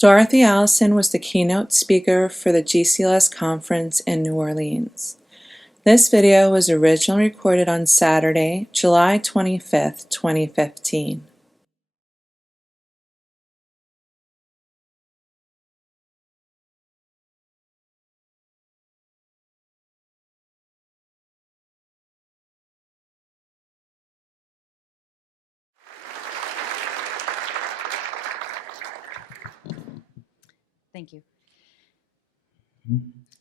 Dorothy Allison was the keynote speaker for the GCLS conference in New Orleans. This video was originally recorded on Saturday, July 25th, 2015. Thank you.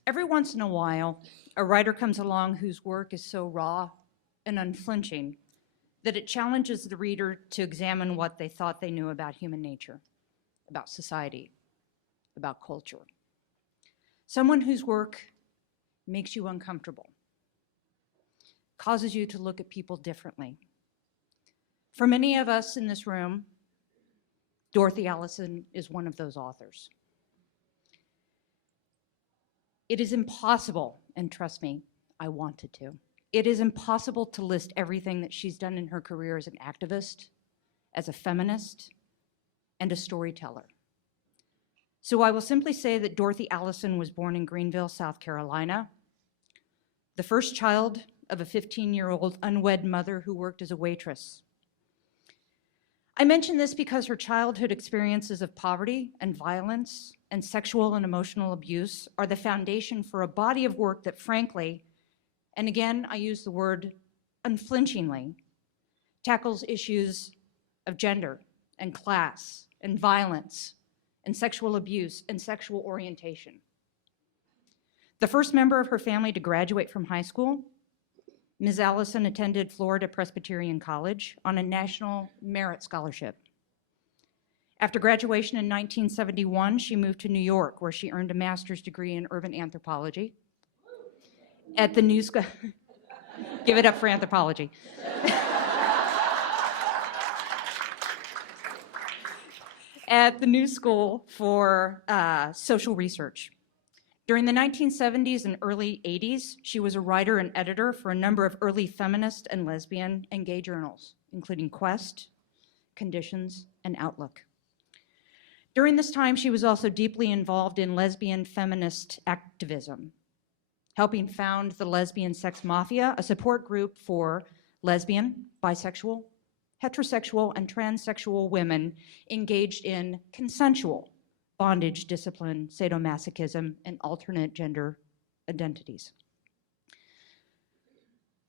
Every once in a while, a writer comes along whose work is so raw and unflinching that it challenges the reader to examine what they thought they knew about human nature, about society, about culture. Someone whose work makes you uncomfortable, causes you to look at people differently. For many of us in this room, Dorothy Allison is one of those authors. It is impossible, and trust me, I wanted to. It is impossible to list everything that she's done in her career as an activist, as a feminist, and a storyteller. So I will simply say that Dorothy Allison was born in Greenville, South Carolina, the first child of a 15-year-old unwed mother who worked as a waitress. I mention this because her childhood experiences of poverty and violence and sexual and emotional abuse are the foundation for a body of work that frankly, and again, I use the word unflinchingly, tackles issues of gender and class and violence and sexual abuse and sexual orientation. The first member of her family to graduate from high school, Ms. Allison attended Florida Presbyterian College on a National Merit Scholarship. After graduation in 1971, she moved to New York, where she earned a master's degree in urban anthropology at the New School. Give it up for anthropology. At the New School for Social Research. During the 1970s and early 80s, she was a writer and editor for a number of early feminist and lesbian and gay journals, including Quest, Conditions, and Outlook. During this time, she was also deeply involved in lesbian feminist activism, helping found the Lesbian Sex Mafia, a support group for lesbian, bisexual, heterosexual, and transsexual women engaged in consensual bondage, discipline, sadomasochism, and alternate gender identities.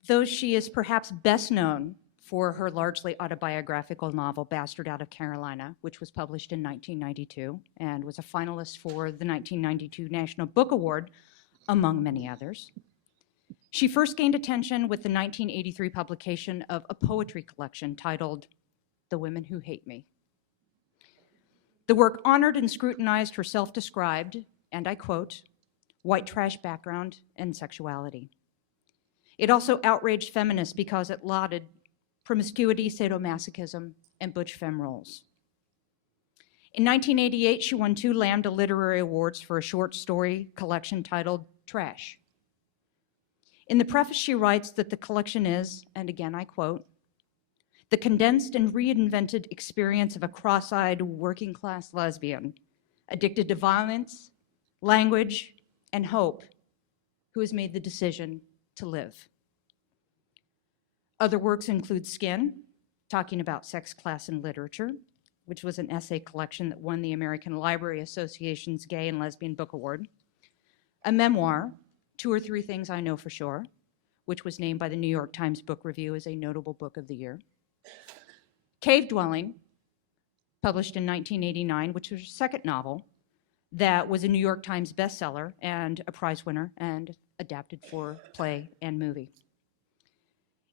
Though she is perhaps best known for her largely autobiographical novel, Bastard Out of Carolina, which was published in 1992 and was a finalist for the 1992 National Book Award, among many others. She first gained attention with the 1983 publication of a poetry collection titled The Women Who Hate Me. The work honored and scrutinized her self-described, and I quote, white trash background and sexuality. It also outraged feminists because it lauded promiscuity, sadomasochism, and butch femme roles. In 1988, she won 2 Lambda Literary Awards for a short story collection titled Trash. In the preface, she writes that the collection is, and again I quote, the condensed and reinvented experience of a cross-eyed working-class lesbian, addicted to violence, language, and hope, who has made the decision to live. Other works include Skin, talking about sex, class, and literature, which was an essay collection that won the American Library Association's Gay and Lesbian Book Award, a memoir, 2 or 3 Things I Know for Sure, which was named by the New York Times Book Review as a notable book of the year, Cave Dwelling, published in 1989, which was her second novel that was a New York Times bestseller and a prize winner and adapted for play and movie.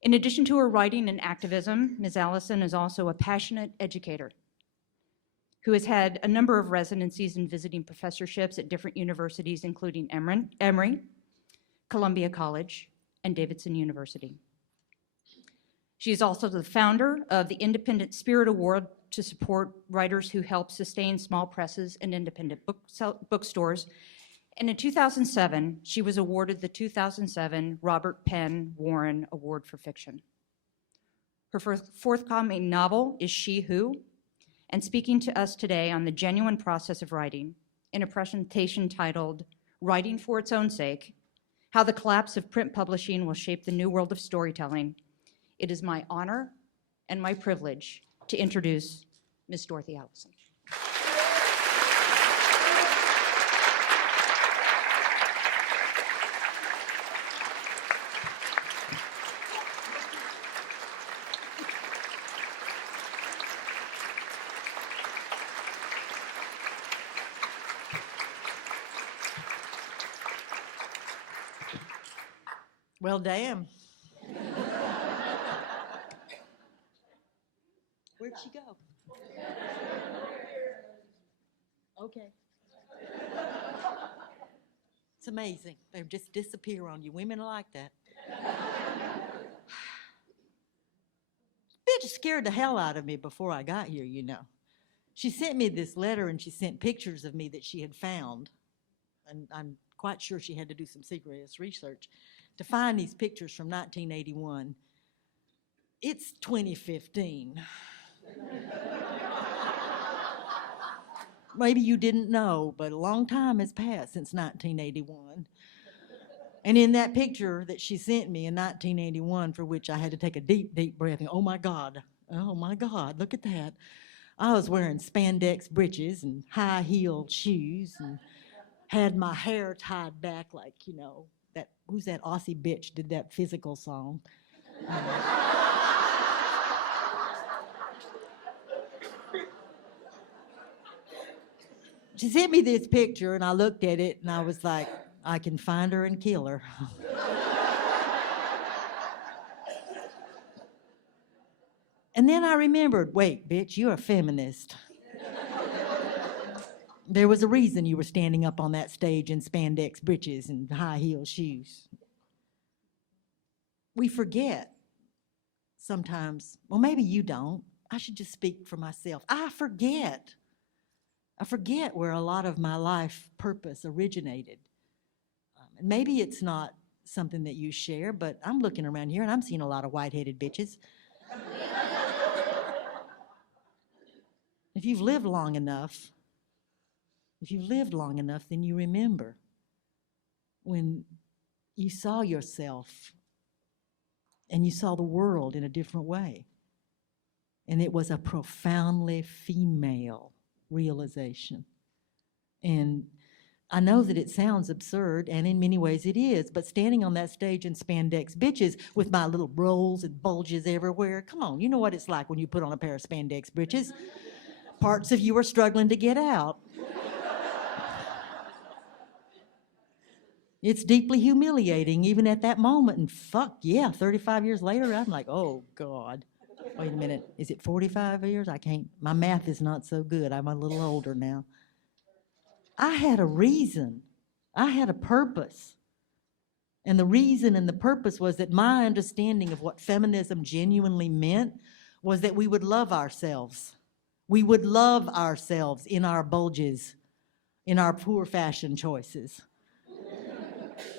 In addition to her writing and activism, Ms. Allison is also a passionate educator who has had a number of residencies and visiting professorships at different universities, including Emory, Columbia College, and Davidson University. She is also the founder of the Independent Spirit Award to support writers who help sustain small presses and independent bookstores. And in 2007, she was awarded the 2007 Robert Penn Warren Award for Fiction. Her forthcoming novel is She Who, and speaking to us today on the genuine process of writing in a presentation titled Writing for Its Own Sake, How the Collapse of Print Publishing Will Shape the New World of Storytelling. It is my honor and my privilege to introduce Ms. Dorothy Allison. Well, damn. Where'd she go? Okay. It's amazing. They just disappear on you. Women are like that. Bitch scared the hell out of me before I got here, you know. She sent me this letter and she sent pictures of me that she had found. And I'm quite sure she had to do some serious research to find these pictures from 1981. It's 2015. Maybe you didn't know, but a long time has passed since 1981. And in that picture that she sent me in 1981, for which I had to take a deep, deep breath and, oh my God, look at that. I was wearing spandex breeches and high-heeled shoes and had my hair tied back like, you know, who's that Aussie bitch did that physical song? She sent me this picture and I looked at it and I was like, I can find her and kill her. And then I remembered, wait, bitch, you're a feminist. There was a reason you were standing up on that stage in spandex breeches and high-heeled shoes. We forget sometimes, well, maybe you don't. I should just speak for myself. I forget where a lot of my life purpose originated. And maybe it's not something that you share, but I'm looking around here and I'm seeing a lot of white-headed bitches. If you've lived long enough, then you remember when you saw yourself and you saw the world in a different way. And it was a profoundly female realization. And I know that it sounds absurd, and in many ways it is, but standing on that stage in spandex bitches with my little rolls and bulges everywhere, come on, you know what it's like when you put on a pair of spandex breeches. Parts of you are struggling to get out. It's deeply humiliating, even at that moment, and fuck yeah, 35 years later, I'm like, oh God. Wait a minute, is it 45 years? My math is not so good, I'm a little older now. I had a reason, I had a purpose. And the reason and the purpose was that my understanding of what feminism genuinely meant was that we would love ourselves. We would love ourselves in our bulges, in our poor fashion choices,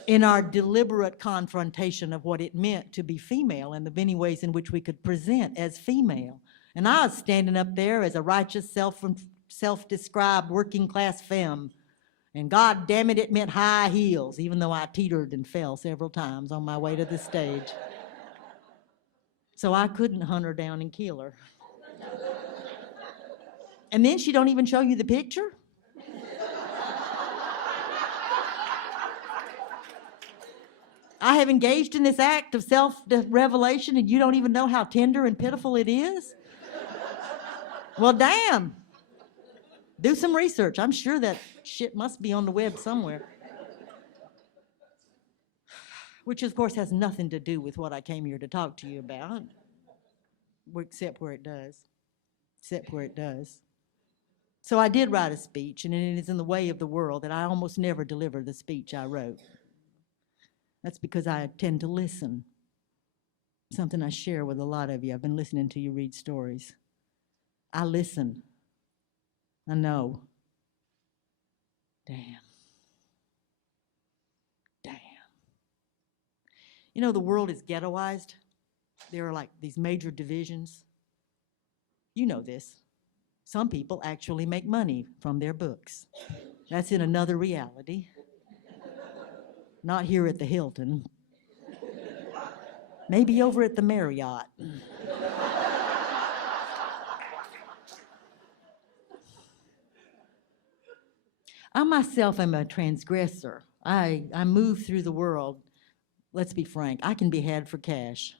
in our deliberate confrontation of what it meant to be female and the many ways in which we could present as female. And I was standing up there as a righteous, self-described working class femme. And God damn it, it meant high heels, even though I teetered and fell several times on my way to the stage. So I couldn't hunt her down and kill her. And then she don't even show you the picture? I have engaged in this act of self-revelation and you don't even know how tender and pitiful it is? Well, damn. Do some research. I'm sure that shit must be on the web somewhere. Which, of course, has nothing to do with what I came here to talk to you about. Except where it does. Except where it does. So I did write a speech, and it is in the way of the world that I almost never deliver the speech I wrote. That's because I tend to listen. Something I share with a lot of you. I've been listening to you read stories. I listen. I know. Damn. You know, the world is ghettoized. There are like these major divisions. You know this. Some people actually make money from their books. That's in another reality. Not here at the Hilton. Maybe over at the Marriott. I myself am a transgressor. I move through the world. Let's be frank, I can be had for cash.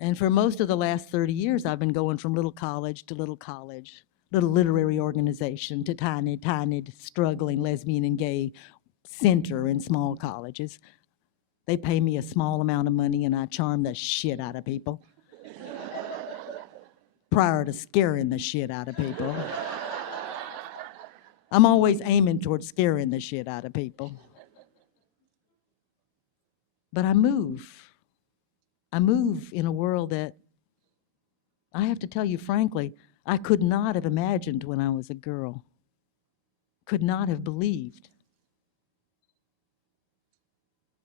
And for most of the last 30 years, I've been going from little college to little college, little literary organization to tiny, tiny, struggling lesbian and gay center in small colleges. They pay me a small amount of money and I charm the shit out of people. Prior to scaring the shit out of people. I'm always aiming towards scaring the shit out of people. But I move. I move in a world that, I have to tell you frankly, I could not have imagined when I was a girl. Could not have believed.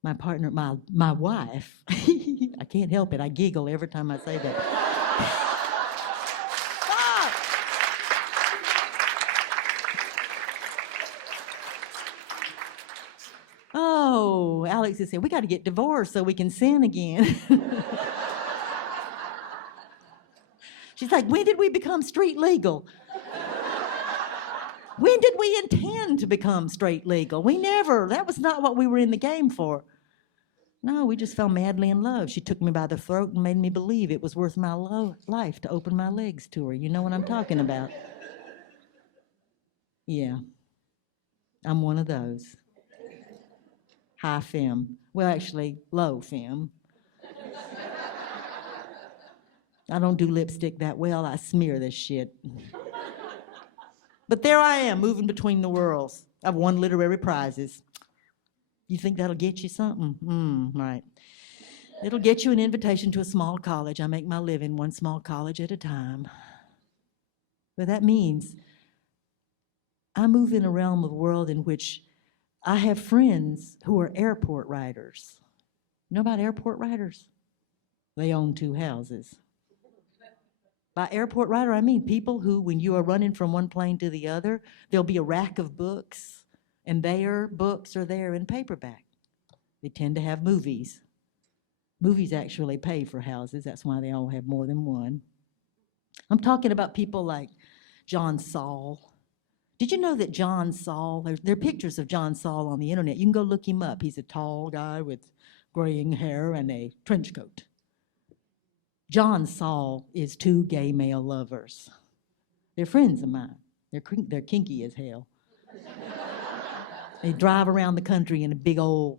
My partner, my wife, I can't help it, I giggle every time I say that. Oh, Alex has said, we got to get divorced so we can sin again. She's like, when did we become street legal? When did we intend to become straight legal? We never. That was not what we were in the game for. No, we just fell madly in love. She took me by the throat and made me believe it was worth my life to open my legs to her. You know what I'm talking about? Yeah, I'm one of those. High femme. Well, actually, low femme. I don't do lipstick that well. I smear this shit. But there I am, moving between the worlds. I've won literary prizes. You think that'll get you something? Right. It'll get you an invitation to a small college. I make my living one small college at a time. But that means I move in a realm of the world in which I have friends who are airport writers. You know about airport writers? They own 2 houses. By airport writer, I mean people who, when you are running from one plane to the other, there'll be a rack of books, and their books are there in paperback. They tend to have movies. Movies actually pay for houses. That's why they all have more than one. I'm talking about people like John Saul. Did you know that John Saul, there are pictures of John Saul on the internet. You can go look him up. He's a tall guy with graying hair and a trench coat. John Saul is 2 gay male lovers. They're friends of mine. They're kinky as hell. They drive around the country in a big old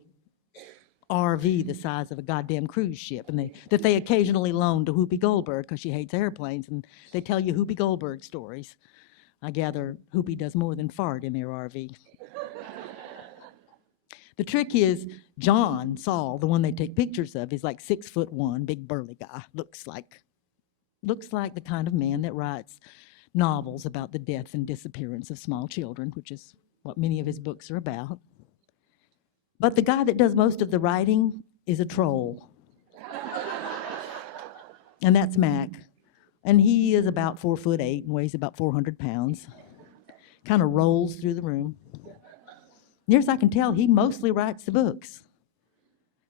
RV the size of a goddamn cruise ship, and that they occasionally loan to Whoopi Goldberg because she hates airplanes, and they tell you Whoopi Goldberg stories. I gather Whoopi does more than fart in their RV. The trick is John Saul, the one they take pictures of, is like 6'1", big burly guy. Looks like the kind of man that writes novels about the death and disappearance of small children, which is what many of his books are about. But the guy that does most of the writing is a troll. And that's Mac. And he is about 4'8" and weighs about 400 pounds. Kind of rolls through the room. Near as I can tell, he mostly writes the books.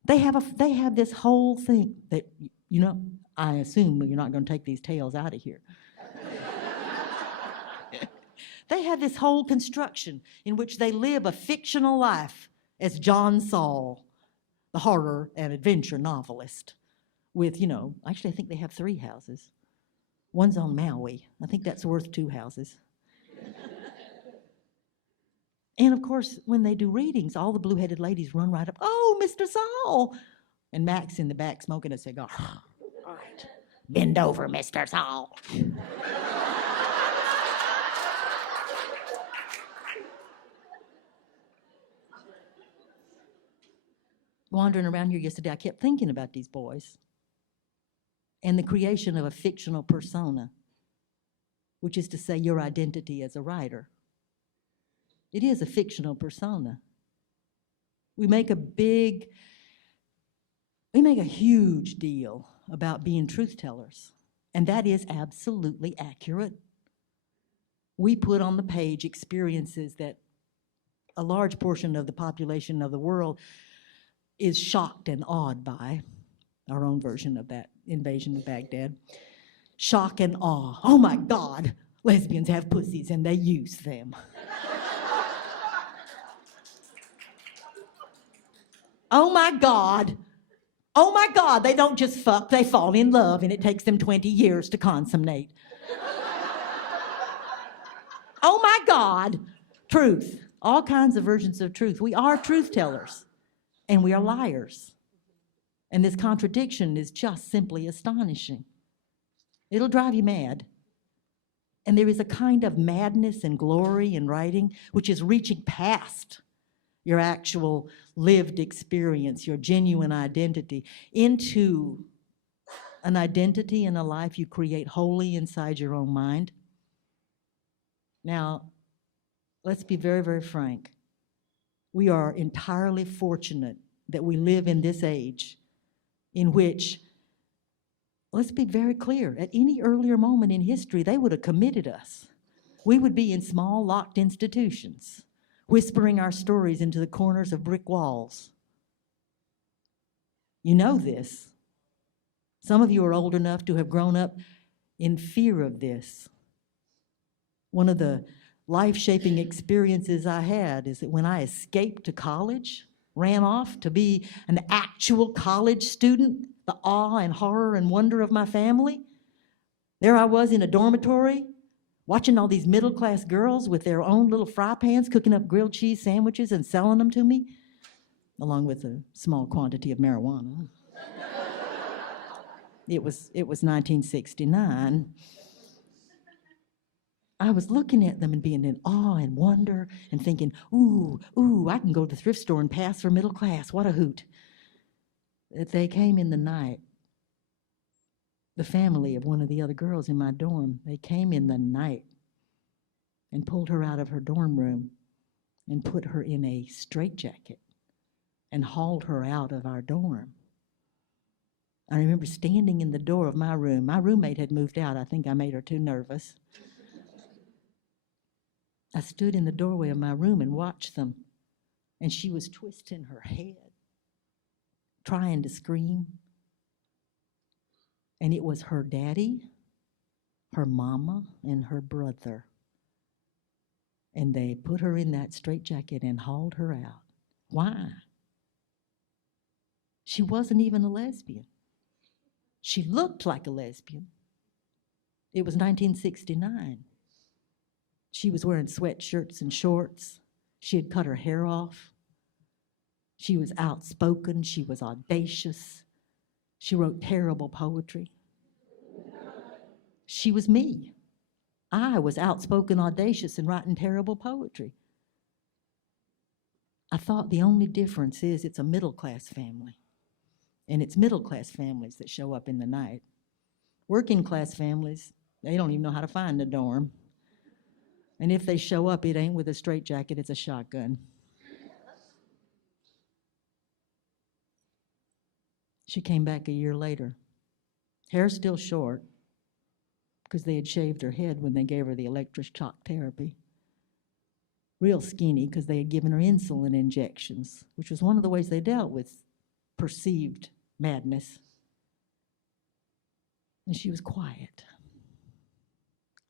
They have this whole thing that, you know, I assume you're not going to take these tales out of here. They have this whole construction in which they live a fictional life as John Saul, the horror and adventure novelist, with, actually I think they have 3 houses. One's on Maui. I think that's worth 2 houses. And of course, when they do readings, all the blue-headed ladies run right up, "Oh, Mr. Saul!" And Max in the back smoking a cigar. "All right, bend over, Mr. Saul." Wandering around here yesterday, I kept thinking about these boys and the creation of a fictional persona, which is to say your identity as a writer. It is a fictional persona. We make a huge deal about being truth tellers. And that is absolutely accurate. We put on the page experiences that a large portion of the population of the world is shocked and awed by. Our own version of that invasion of Baghdad. Shock and awe. Oh my God, lesbians have pussies and they use them. Oh my God, they don't just fuck, they fall in love and it takes them 20 years to consummate. Oh my God, truth. All kinds of versions of truth. We are truth tellers and we are liars. And this contradiction is just simply astonishing. It'll drive you mad. And there is a kind of madness and glory in writing which is reaching past your actual lived experience, your genuine identity, into an identity and a life you create wholly inside your own mind. Now, let's be very, very frank. We are entirely fortunate that we live in this age in which, let's be very clear, at any earlier moment in history, they would have committed us. We would be in small, locked institutions, whispering our stories into the corners of brick walls. You know this. Some of you are old enough to have grown up in fear of this. One of the life-shaping experiences I had is that when I escaped to college, ran off to be an actual college student, the awe and horror and wonder of my family, there I was in a dormitory, watching all these middle-class girls with their own little fry pans cooking up grilled cheese sandwiches and selling them to me, along with a small quantity of marijuana. It was 1969. I was looking at them and being in awe and wonder and thinking, ooh, I can go to the thrift store and pass for middle class. What a hoot. That they came in the night. The family of one of the other girls in my dorm, they came in the night and pulled her out of her dorm room and put her in a straitjacket and hauled her out of our dorm. I remember standing in the door of my room. My roommate had moved out. I think I made her too nervous. I stood in the doorway of my room and watched them, and she was twisting her head, trying to scream. And it was her daddy, her mama, and her brother. And they put her in that straitjacket and hauled her out. Why? She wasn't even a lesbian. She looked like a lesbian. It was 1969. She was wearing sweatshirts and shorts. She had cut her hair off. She was outspoken. She was audacious. She wrote terrible poetry. She was me. I was outspoken, audacious, and writing terrible poetry. I thought the only difference is it's a middle-class family. And it's middle-class families that show up in the night. Working-class families, they don't even know how to find a dorm. And if they show up, it ain't with a straitjacket, it's a shotgun. She came back a year later. Hair still short, because they had shaved her head when they gave her the electric shock therapy. Real skinny, because they had given her insulin injections, which was one of the ways they dealt with perceived madness. And she was quiet.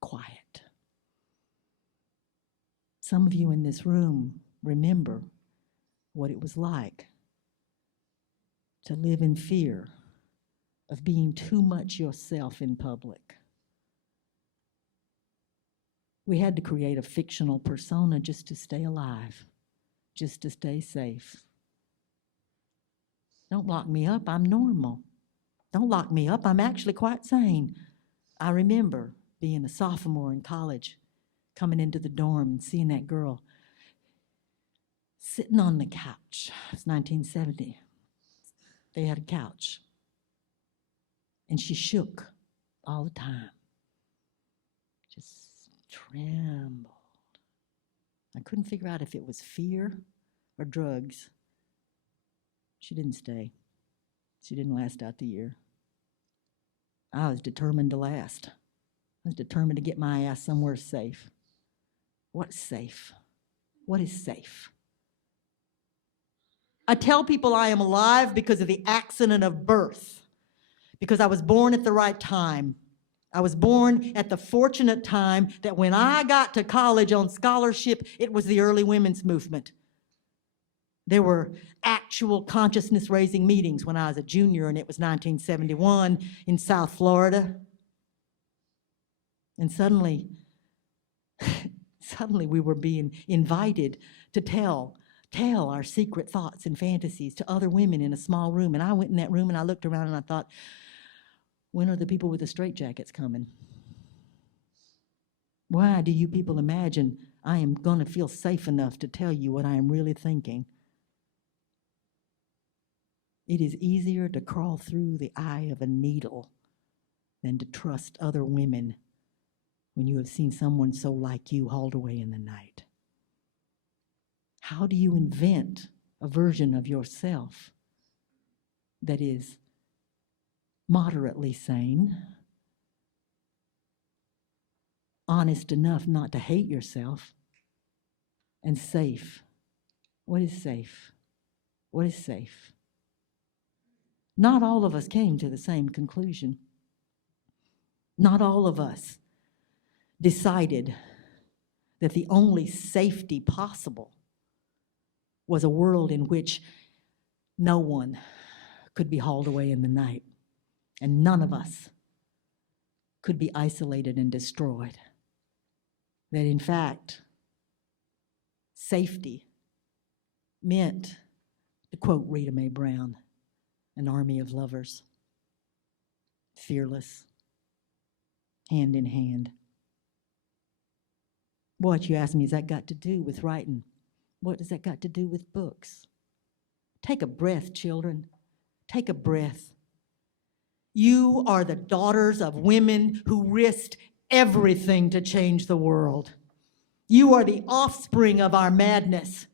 Quiet. Some of you in this room remember what it was like to live in fear of being too much yourself in public. We had to create a fictional persona just to stay alive, just to stay safe. Don't lock me up, I'm normal. Don't lock me up, I'm actually quite sane. I remember being a sophomore in college, coming into the dorm and seeing that girl sitting on the couch. It's 1970. They had a couch. And she shook all the time. Just trembled. I couldn't figure out if it was fear or drugs. She didn't stay. She didn't last out the year. I was determined to last. I was determined to get my ass somewhere safe. What's safe? What is safe? I tell people I am alive because of the accident of birth, because I was born at the right time. I was born at the fortunate time that when I got to college on scholarship, it was the early women's movement. There were actual consciousness-raising meetings when I was a junior, and it was 1971 in South Florida. And suddenly we were being invited to tell our secret thoughts and fantasies to other women in a small room. And I went in that room and I looked around and I thought, when are the people with the straitjackets coming? Why do you people imagine I am going to feel safe enough to tell you what I am really thinking? It is easier to crawl through the eye of a needle than to trust other women when you have seen someone so like you hauled away in the night. How do you invent a version of yourself that is moderately sane, honest enough not to hate yourself, and safe? What is safe? What is safe? Not all of us came to the same conclusion. Not all of us decided that the only safety possible was a world in which no one could be hauled away in the night, and none of us could be isolated and destroyed. That in fact, safety meant, to quote Rita Mae Brown, an army of lovers, fearless, hand in hand. What, you ask me, has that got to do with writing? What has that got to do with books? Take a breath, children. Take a breath. You are the daughters of women who risked everything to change the world. You are the offspring of our madness.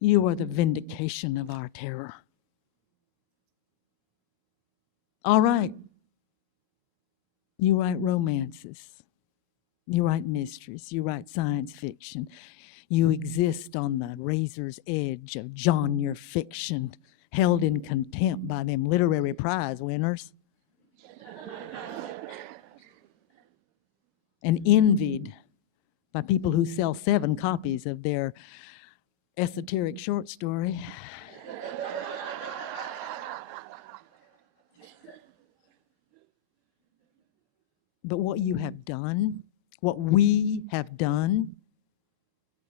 You are the vindication of our terror. All right. You write romances. You write mysteries. You write science fiction. You exist on the razor's edge of genre fiction, held in contempt by them literary prize winners. And envied by people who sell 7 copies of their esoteric short story. But what you have done, what we have done,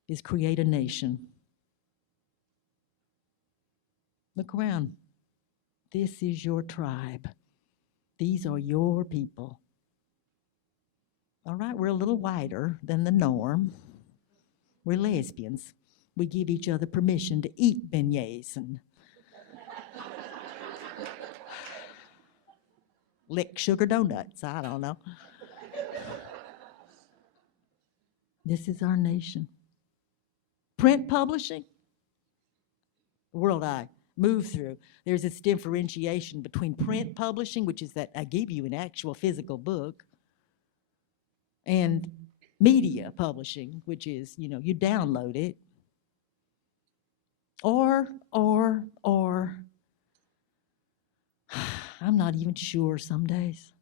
is create a nation. Look around. This is your tribe. These are your people. All right, we're a little wider than the norm. We're lesbians. We give each other permission to eat beignets and lick sugar donuts. I don't know. This is our nation. Print publishing, the world I move through, there's this differentiation between print publishing, which is that I give you an actual physical book, and media publishing, which is, you download it. Or, I'm not even sure some days.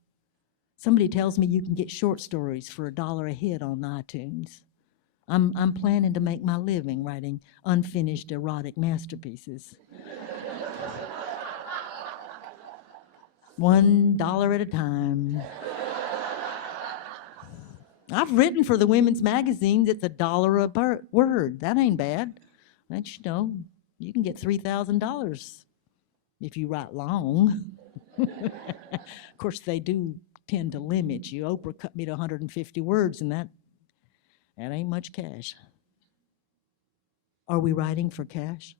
Somebody tells me you can get short stories for $1 a hit on iTunes. I'm planning to make my living writing unfinished erotic masterpieces. $1 at a time. I've written for the women's magazines. It's $1 a word. That ain't bad. That's, you can get $3,000 if you write long. Of course, they do tend to limit you. Oprah cut me to 150 words, and that ain't much cash. Are we writing for cash?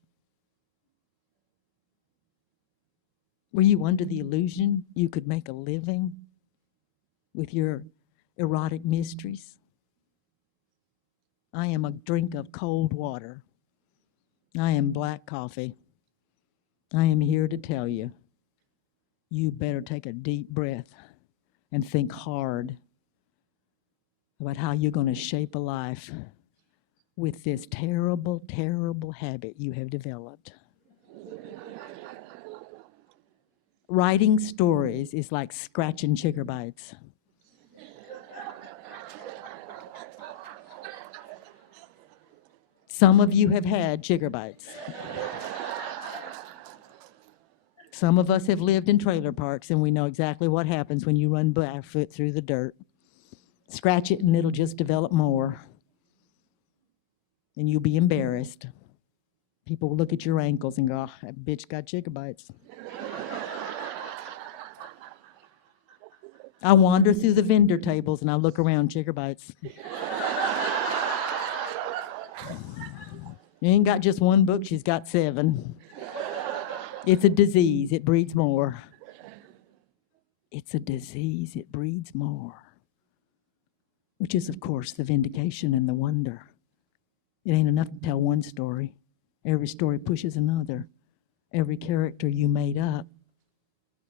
Were you under the illusion you could make a living with your erotic mysteries? I am a drink of cold water. I am black coffee. I am here to tell you you better take a deep breath and think hard about how you're going to shape a life with this terrible, terrible habit you have developed. Writing stories is like scratching chicken bites. Some of you have had chicken bites. Some of us have lived in trailer parks, and we know exactly what happens when you run barefoot through the dirt. Scratch it and it'll just develop more. And you'll be embarrassed. People will look at your ankles and go, oh, that bitch got chicken bites. I wander through the vendor tables and I look around, chicken bites. You ain't got just one book, she's got 7. It's a disease, it breeds more. It's a disease, it breeds more. Which is, of course, the vindication and the wonder. It ain't enough to tell one story. Every story pushes another. Every character you made up.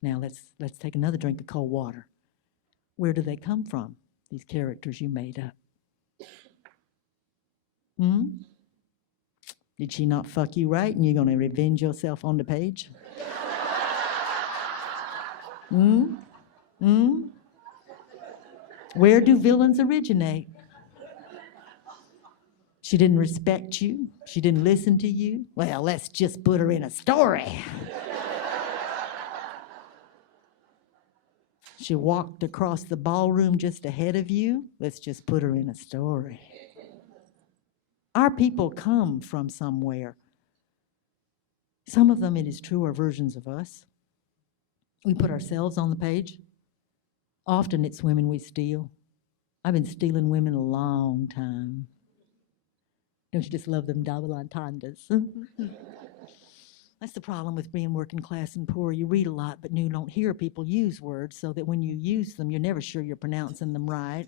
Now let's take another drink of cold water. Where do they come from, these characters you made up? Did she not fuck you right and you're going to revenge yourself on the page? Where do villains originate? She didn't respect you. She didn't listen to you. Well, let's just put her in a story. She walked across the ballroom just ahead of you. Let's just put her in a story. Our people come from somewhere. Some of them, it is true, are versions of us. We put ourselves on the page. Often it's women we steal. I've been stealing women a long time. Don't you just love them double entendres? That's the problem with being working class and poor. You read a lot, but you don't hear people use words, so that when you use them, you're never sure you're pronouncing them right.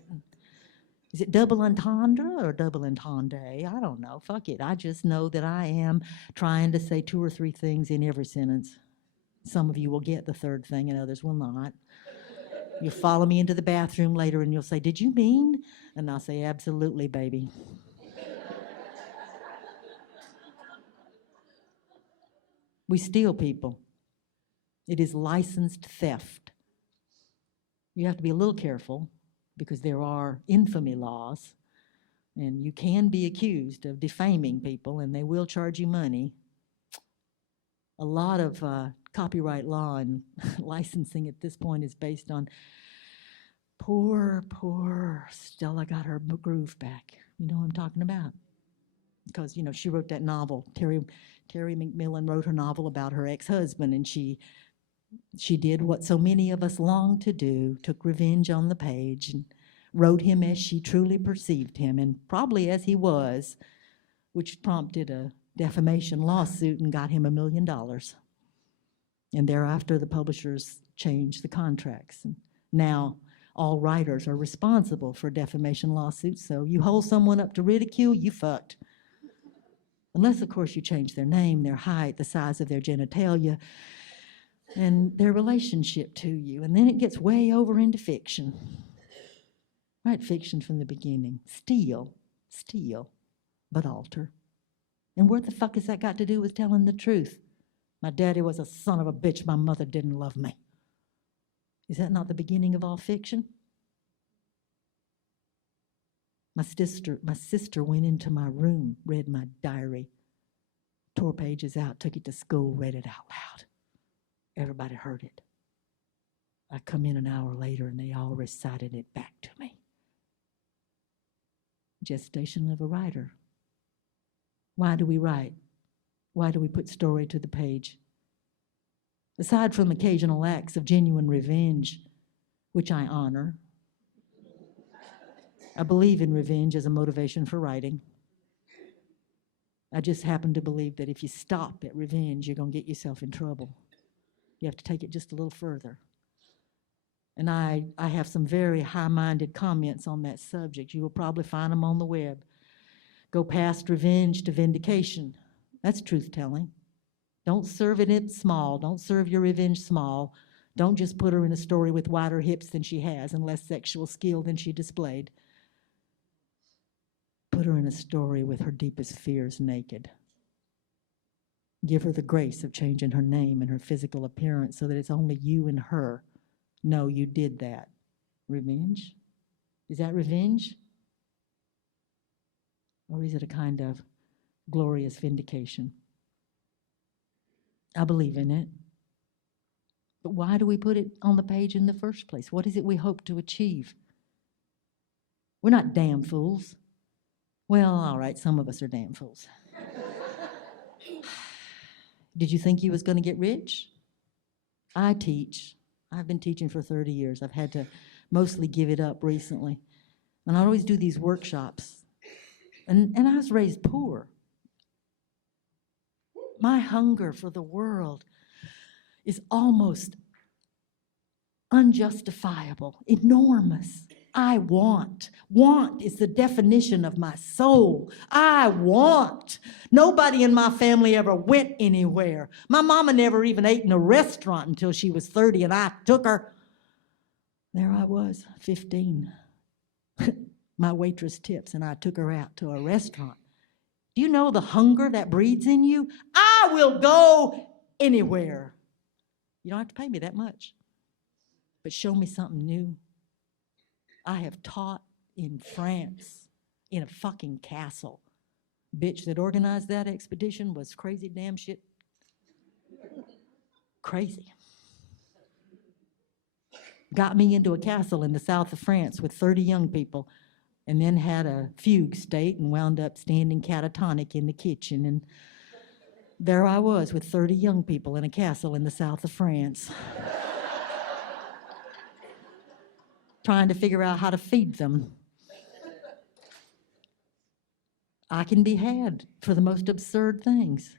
Is it double entendre or double entendre? I don't know. Fuck it. I just know that I am trying to say 2 or 3 things in every sentence. Some of you will get the third thing and others will not. You'll follow me into the bathroom later and you'll say, did you mean? And I'll say, absolutely, baby. We steal people. It is licensed theft. You have to be a little careful because there are infamy laws and you can be accused of defaming people and they will charge you money. A lot of copyright law and licensing at this point is based on poor Stella got her groove back. You know what I'm talking about? Because, she wrote that novel. Terry McMillan wrote her novel about her ex-husband, and she did what so many of us long to do, took revenge on the page, and wrote him as she truly perceived him, and probably as he was, which prompted a defamation lawsuit and got him $1 million. And thereafter, the publishers changed the contracts. And now, all writers are responsible for defamation lawsuits, so you hold someone up to ridicule, you fucked. Unless, of course, you change their name, their height, the size of their genitalia, and their relationship to you. And then it gets way over into fiction. Write fiction from the beginning. Steal, but alter. And what the fuck has that got to do with telling the truth? My daddy was a son of a bitch. My mother didn't love me. Is that not the beginning of all fiction? My sister went into my room, read my diary, tore pages out, took it to school, read it out loud. Everybody heard it. I come in an hour later and they all recited it back to me. Gestation of a writer. Why do we write? Why do we put story to the page? Aside from occasional acts of genuine revenge, which I honor, I believe in revenge as a motivation for writing. I just happen to believe that if you stop at revenge, you're going to get yourself in trouble. You have to take it just a little further. And I have some very high-minded comments on that subject. You will probably find them on the web. Go past revenge to vindication. That's truth-telling. Don't serve it in small. Don't serve your revenge small. Don't just put her in a story with wider hips than she has and less sexual skill than she displayed. Put her in a story with her deepest fears naked. Give her the grace of changing her name and her physical appearance so that it's only you and her know you did that. Revenge? Is that revenge? Or is it a kind of glorious vindication? I believe in it. But why do we put it on the page in the first place? What is it we hope to achieve? We're not damn fools. Well, all right, some of us are damn fools. Did you think you was going to get rich? I teach. I've been teaching for 30 years. I've had to mostly give it up recently. And I always do these workshops. And I was raised poor. My hunger for the world is almost unjustifiable, enormous. I want. Want is the definition of my soul. I want. Nobody in my family ever went anywhere. My mama never even ate in a restaurant until she was 30, and I took her. There I was, 15. My waitress tips, and I took her out to a restaurant. Do you know the hunger that breeds in you? I will go anywhere. You don't have to pay me that much, but show me something new. I have taught in France in a fucking castle. Bitch that organized that expedition was crazy damn shit. Crazy. Got me into a castle in the south of France with 30 young people, and then had a fugue state and wound up standing catatonic in the kitchen. And there I was with 30 young people in a castle in the south of France, trying to figure out how to feed them. I can be had for the most absurd things.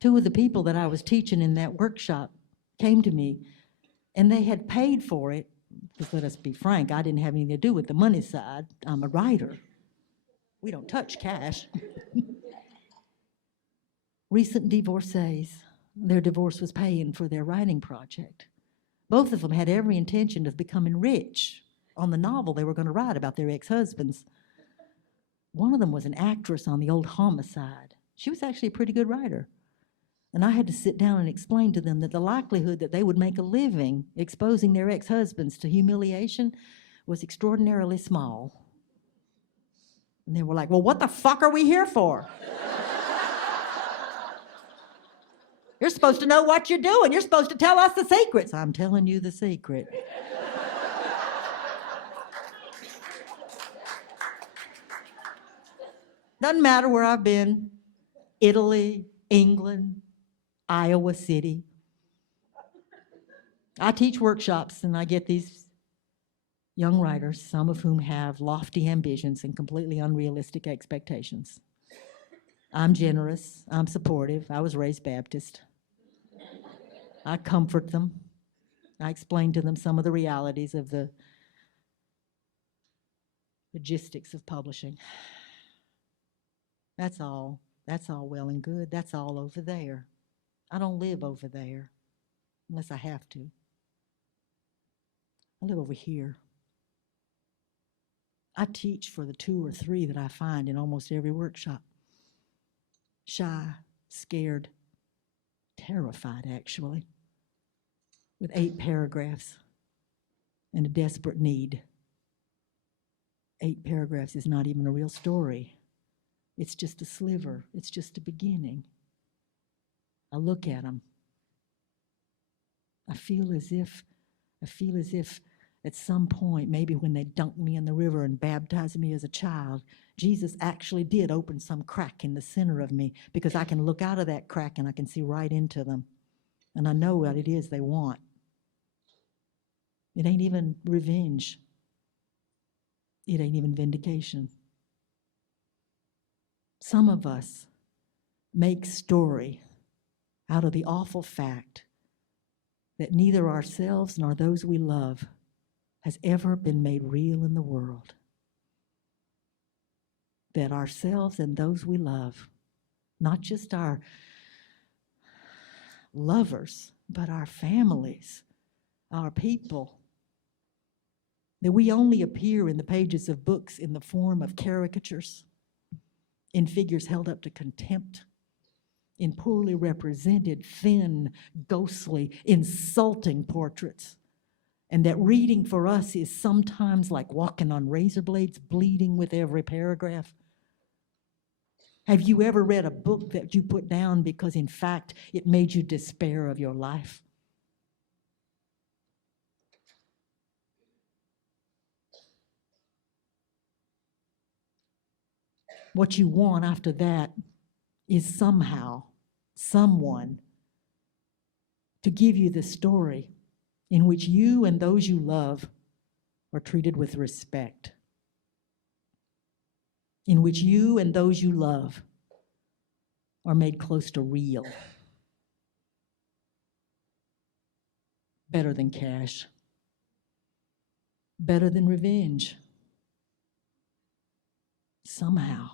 Two of the people that I was teaching in that workshop came to me, and they had paid for it. Because let us be frank, I didn't have anything to do with the money side. I'm a writer. We don't touch cash. Recent divorcees, their divorce was paying for their writing project. Both of them had every intention of becoming rich on the novel they were going to write about their ex-husbands. One of them was an actress on the old Homicide. She was actually a pretty good writer. And I had to sit down and explain to them that the likelihood that they would make a living exposing their ex-husbands to humiliation was extraordinarily small. And they were like, well, what the fuck are we here for? You're supposed to know what you're doing. You're supposed to tell us the secrets. I'm telling you the secret. Doesn't matter where I've been. Italy, England, Iowa City. I teach workshops, and I get these young writers, some of whom have lofty ambitions and completely unrealistic expectations. I'm generous. I'm supportive. I was raised Baptist. I comfort them. I explain to them some of the realities of the logistics of publishing. That's all. That's all well and good. That's all over there. I don't live over there unless I have to. I live over here. I teach for the 2 or 3 that I find in almost every workshop. Shy, scared, terrified actually, with 8 paragraphs and a desperate need. 8 paragraphs is not even a real story. It's just a sliver. It's just a beginning. I look at them. I feel as if at some point, maybe when they dunked me in the river and baptized me as a child, Jesus actually did open some crack in the center of me, because I can look out of that crack and I can see right into them. And I know what it is they want. It ain't even revenge. It ain't even vindication. Some of us make story out of the awful fact that neither ourselves nor those we love has ever been made real in the world. That ourselves and those we love, not just our lovers, but our families, our people, that we only appear in the pages of books in the form of caricatures, in figures held up to contempt, in poorly represented, thin, ghostly, insulting portraits, and that reading for us is sometimes like walking on razor blades, bleeding with every paragraph. Have you ever read a book that you put down because, in fact, it made you despair of your life? What you want after that is somehow, someone to give you the story in which you and those you love are treated with respect, in which you and those you love are made close to real. Better than cash, better than revenge. Somehow,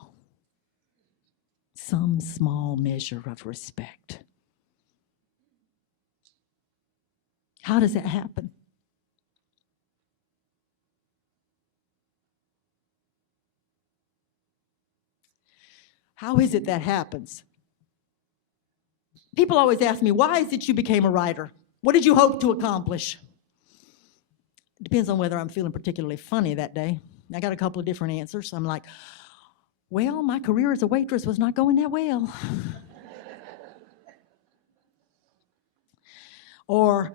some small measure of respect. How does that happen? How is it that happens? People always ask me, why is it you became a writer? What did you hope to accomplish? It depends on whether I'm feeling particularly funny that day. I got a couple of different answers. I'm like, well, my career as a waitress was not going that well. Or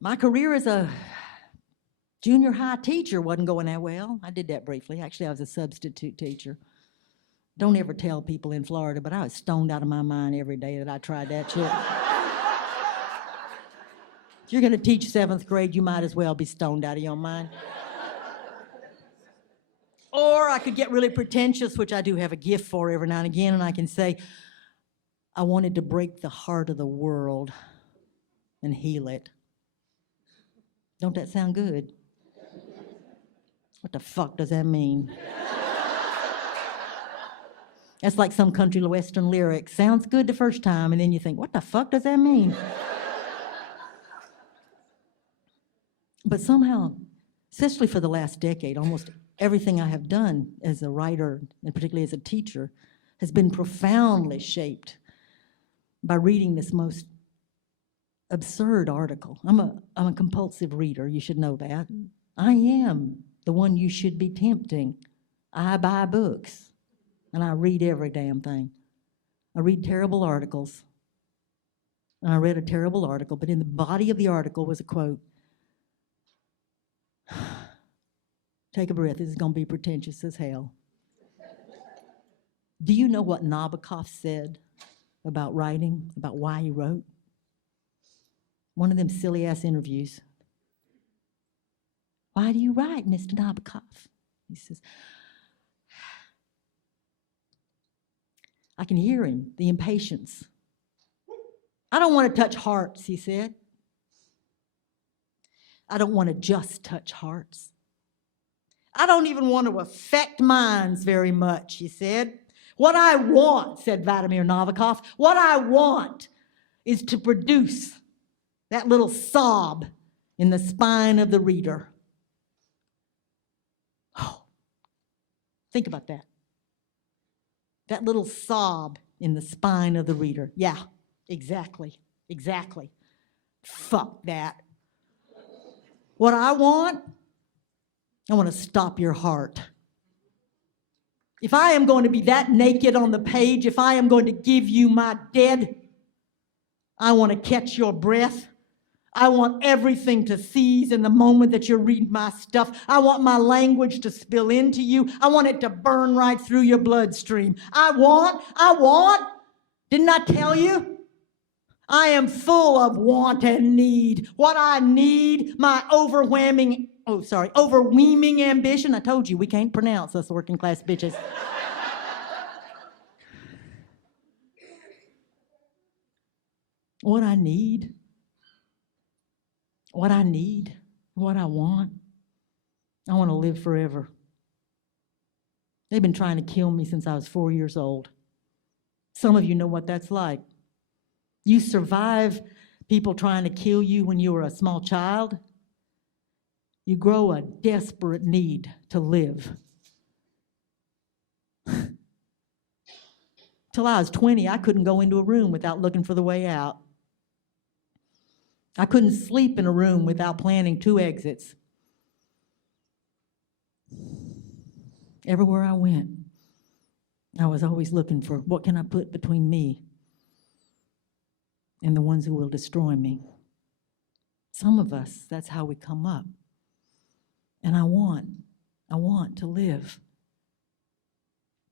my career as a junior high teacher wasn't going that well. I did that briefly. Actually, I was a substitute teacher. Don't ever tell people in Florida, but I was stoned out of my mind every day that I tried that shit. If you're going to teach 7th grade, you might as well be stoned out of your mind. Or I could get really pretentious, which I do have a gift for every now and again, and I can say, I wanted to break the heart of the world and heal it. Don't that sound good? What the fuck does that mean? That's like some country western lyric. Sounds good the first time, and then you think, what the fuck does that mean? But somehow, especially for the last decade, almost everything I have done as a writer, and particularly as a teacher, has been profoundly shaped by reading this most absurd article. I'm a compulsive reader, you should know that. I am the one you should be tempting. I buy books, and I read every damn thing. I read terrible articles, and I read a terrible article, but in the body of the article was a quote. Take a breath, this is gonna be pretentious as hell. Do you know what Nabokov said about writing, about why he wrote? One of them silly ass interviews. Why do you write, Mr. Nabokov? He says, I can hear him, the impatience. I don't want to touch hearts, he said. I don't want to just touch hearts. I don't even want to affect minds very much, he said. What I want, said Vladimir Nabokov, what I want is to produce that little sob in the spine of the reader. Oh, think about that. That little sob in the spine of the reader. Yeah, exactly. Fuck that. What I want to stop your heart. If I am going to be that naked on the page, if I am going to give you my dead, I want to catch your breath. I want everything to seize in the moment that you're reading my stuff. I want my language to spill into you. I want it to burn right through your bloodstream. I want, didn't I tell you? I am full of want and need. What I need, my overwhelming ambition. I told you, we can't pronounce us working class bitches. What I need, what I want to live forever. They've been trying to kill me since I was 4 years old. Some of you know what that's like. You survive people trying to kill you when you were a small child, you grow a desperate need to live. Till I was 20, I couldn't go into a room without looking for the way out. I couldn't sleep in a room without planning 2 exits. Everywhere I went, I was always looking for what can I put between me and the ones who will destroy me. Some of us, that's how we come up. And I want to live.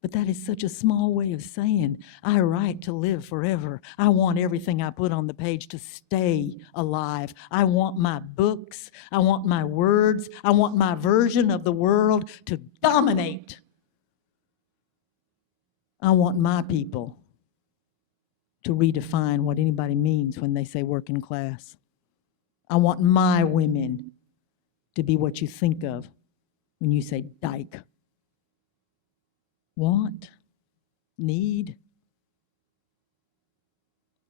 But that is such a small way of saying, I write to live forever. I want everything I put on the page to stay alive. I want my books. I want my words. I want my version of the world to dominate. I want my people to redefine what anybody means when they say working class. I want my women to be what you think of when you say dyke. Want, need.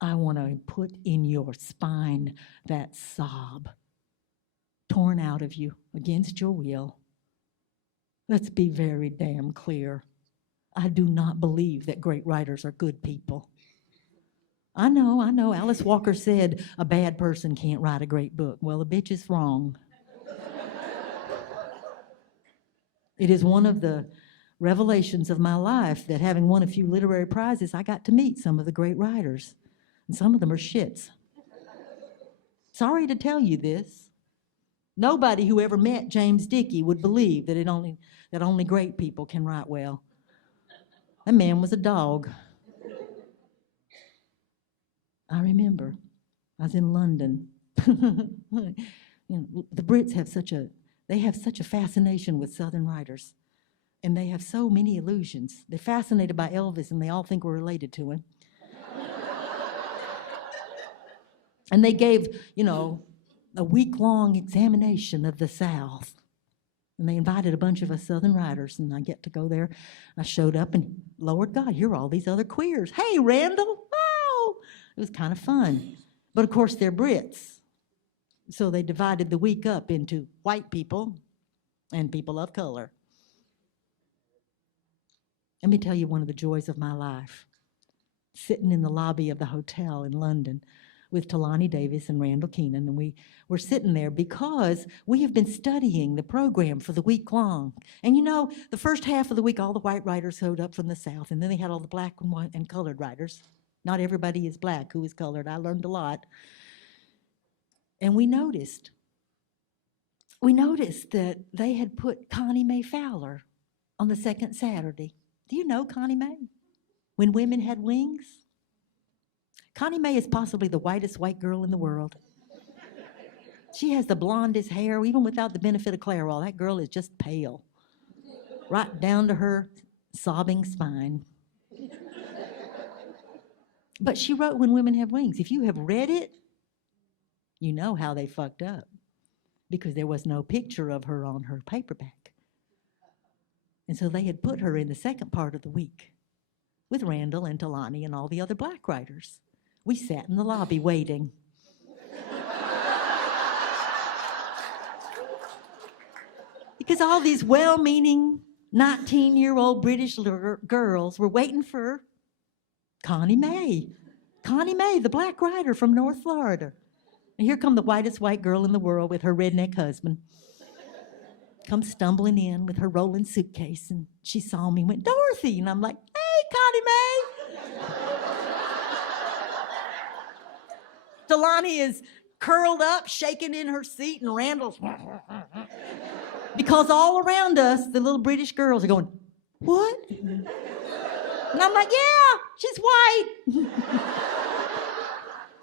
I want to put in your spine that sob torn out of you against your will. Let's be very damn clear. I do not believe that great writers are good people. I know. Alice Walker said a bad person can't write a great book. Well, a bitch is wrong. It is one of the revelations of my life that having won a few literary prizes, I got to meet some of the great writers. And some of them are shits. Sorry to tell you this. Nobody who ever met James Dickey would believe that only great people can write well. That man was a dog. I remember, I was in London. The Brits have such a fascination with Southern writers. And they have so many illusions. They're fascinated by Elvis and they all think we're related to him. And they gave, a week-long examination of the South. And they invited a bunch of us Southern writers, and I get to go there. I showed up, and Lord God, here are all these other queers. Hey, Randall, wow! It was kind of fun. But of course, they're Brits. So they divided the week up into white people and people of color. Let me tell you one of the joys of my life. Sitting in the lobby of the hotel in London with Talani Davis and Randall Keenan, and we were sitting there because we have been studying the program for the week long. And the first half of the week, all the white writers showed up from the South, and then they had all the black and white and colored writers. Not everybody is black who is colored. I learned a lot. And we noticed that they had put Connie Mae Fowler on the second Saturday. Do you know Connie Mae? When Women Had Wings? Connie Mae is possibly the whitest white girl in the world. She has the blondest hair, even without the benefit of Clairol. That girl is just pale, right down to her sobbing spine. But she wrote When Women Have Wings. If you have read it, you know how they fucked up, because there was no picture of her on her paperback. And so they had put her in the second part of the week with Randall and Talani and all the other black writers. We sat in the lobby waiting. Because all these well-meaning 19-year-old British girls were waiting for Connie Mae. Connie Mae, the black writer from North Florida. And here come the whitest white girl in the world with her redneck husband. Comes stumbling in with her rolling suitcase, and she saw me and went, Dorothy, and I'm like, hey, Connie Mae. Talani is curled up, shaking in her seat, and Randall's because all around us, the little British girls are going, what? And I'm like, yeah, she's white.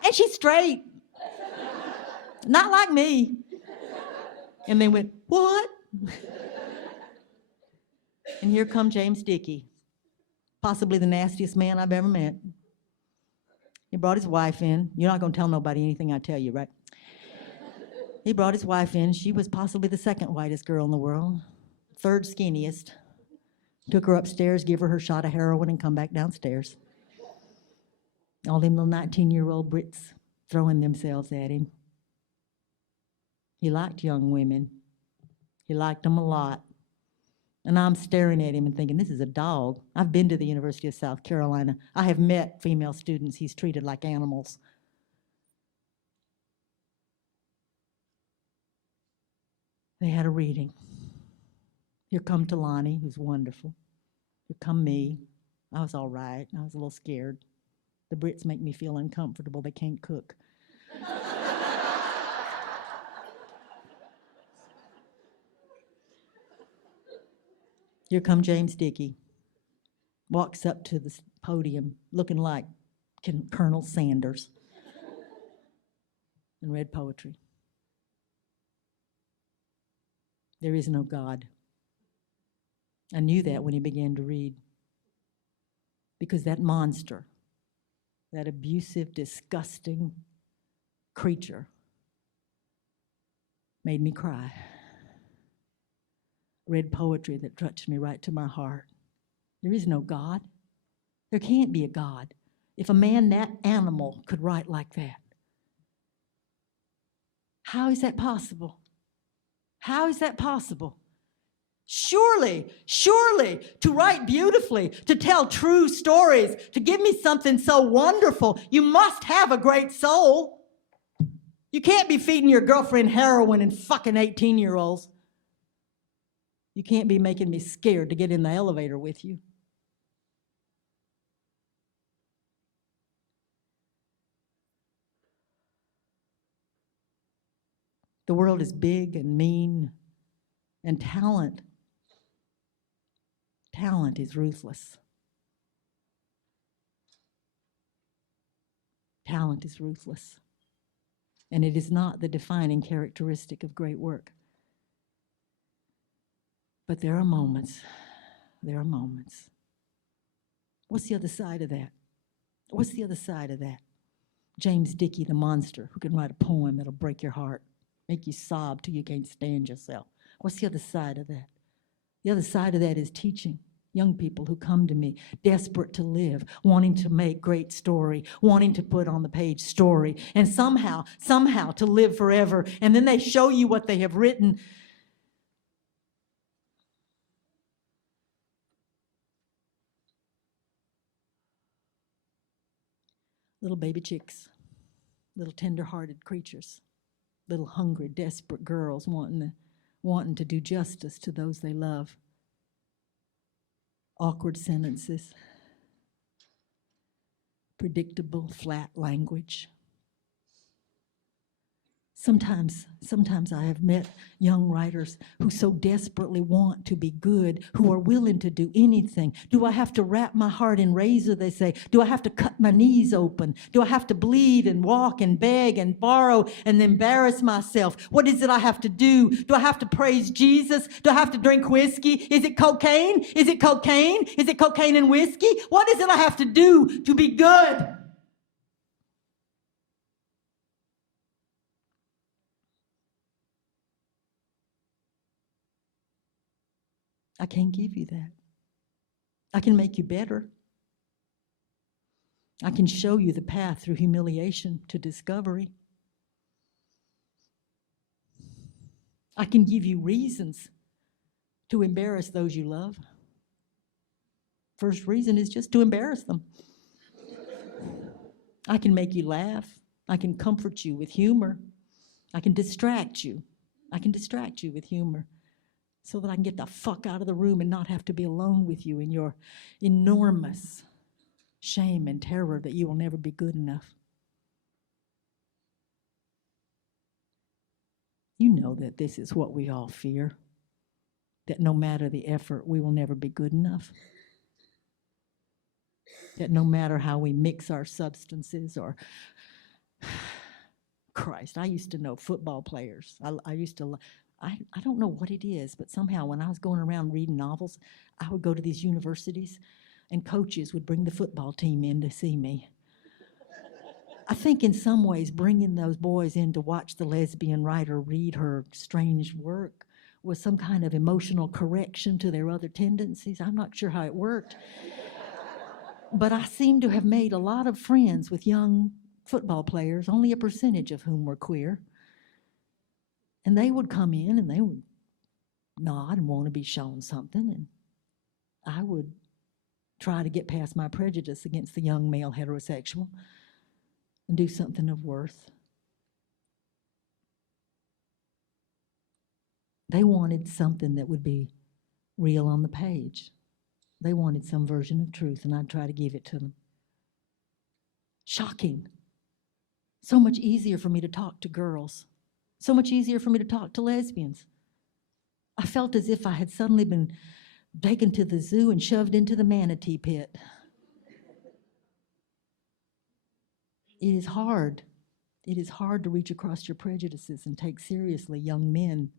And she's straight. Not like me. And they went, what? And here come James Dickey, possibly the nastiest man I've ever met. He brought his wife in. You're not going to tell nobody anything I tell you, right? He brought his wife in. She was possibly the second whitest girl in the world, third skinniest. Took her upstairs, give her shot of heroin, and come back downstairs. All them little 19-year-old Brits throwing themselves at him. He liked young women. He liked them a lot. And I'm staring at him and thinking, this is a dog. I've been to the University of South Carolina. I have met female students he's treated like animals. They had a reading. Here come Talani, who's wonderful. Here come me. I was all right. I was a little scared. The Brits make me feel uncomfortable. They can't cook. Here come James Dickey. Walks up to the podium looking like Colonel Sanders and read poetry. There is no God. I knew that when he began to read. Because that monster, that abusive, disgusting creature, made me cry. Read poetry that touched me right to my heart. There is no God. There can't be a God. If a man, that animal, could write like that, how is that possible? How is that possible? Surely, to write beautifully, to tell true stories, to give me something so wonderful, you must have a great soul. You can't be feeding your girlfriend heroin and fucking 18-year-olds. You can't be making me scared to get in the elevator with you. The world is big and mean, and talent is ruthless. Talent is ruthless. And it is not the defining characteristic of great work. But there are moments. What's the other side of that? What's the other side of that? James Dickey, the monster, who can write a poem that'll break your heart, make you sob till you can't stand yourself. What's the other side of that? The other side of that is teaching young people who come to me, desperate to live, wanting to make great story, wanting to put on the page story, and somehow to live forever. And then they show you what they have written. Little baby chicks, little tender-hearted creatures, little hungry, desperate girls wanting to do justice to those they love. Awkward sentences, predictable, flat language. Sometimes I have met young writers who so desperately want to be good, who are willing to do anything. Do I have to wrap my heart in razor, they say? Do I have to cut my knees open? Do I have to bleed and walk and beg and borrow and embarrass myself? What is it I have to do? Do I have to praise Jesus? Do I have to drink whiskey? Is it cocaine? Is it cocaine? Is it cocaine and whiskey? What is it I have to do to be good? I can't give you that. I can make you better. I can show you the path through humiliation to discovery. I can give you reasons to embarrass those you love. First reason is just to embarrass them. I can make you laugh. I can comfort you with humor. I can distract you. With humor, so that I can get the fuck out of the room and not have to be alone with you in your enormous shame and terror that you will never be good enough. You know that this is what we all fear, that no matter the effort, we will never be good enough. That no matter how we mix our substances or... Christ, I used to know football players. I don't know what it is, but somehow when I was going around reading novels, I would go to these universities and coaches would bring the football team in to see me. I think in some ways bringing those boys in to watch the lesbian writer read her strange work was some kind of emotional correction to their other tendencies. I'm not sure how it worked. But I seem to have made a lot of friends with young football players, only a percentage of whom were queer. And they would come in and they would nod and want to be shown something. And I would try to get past my prejudice against the young male heterosexual and do something of worth. They wanted something that would be real on the page. They wanted some version of truth, and I'd try to give it to them. Shocking. So much easier for me to talk to girls. So much easier for me to talk to lesbians. I felt as if I had suddenly been taken to the zoo and shoved into the manatee pit. It is hard. It is hard to reach across your prejudices and take seriously young men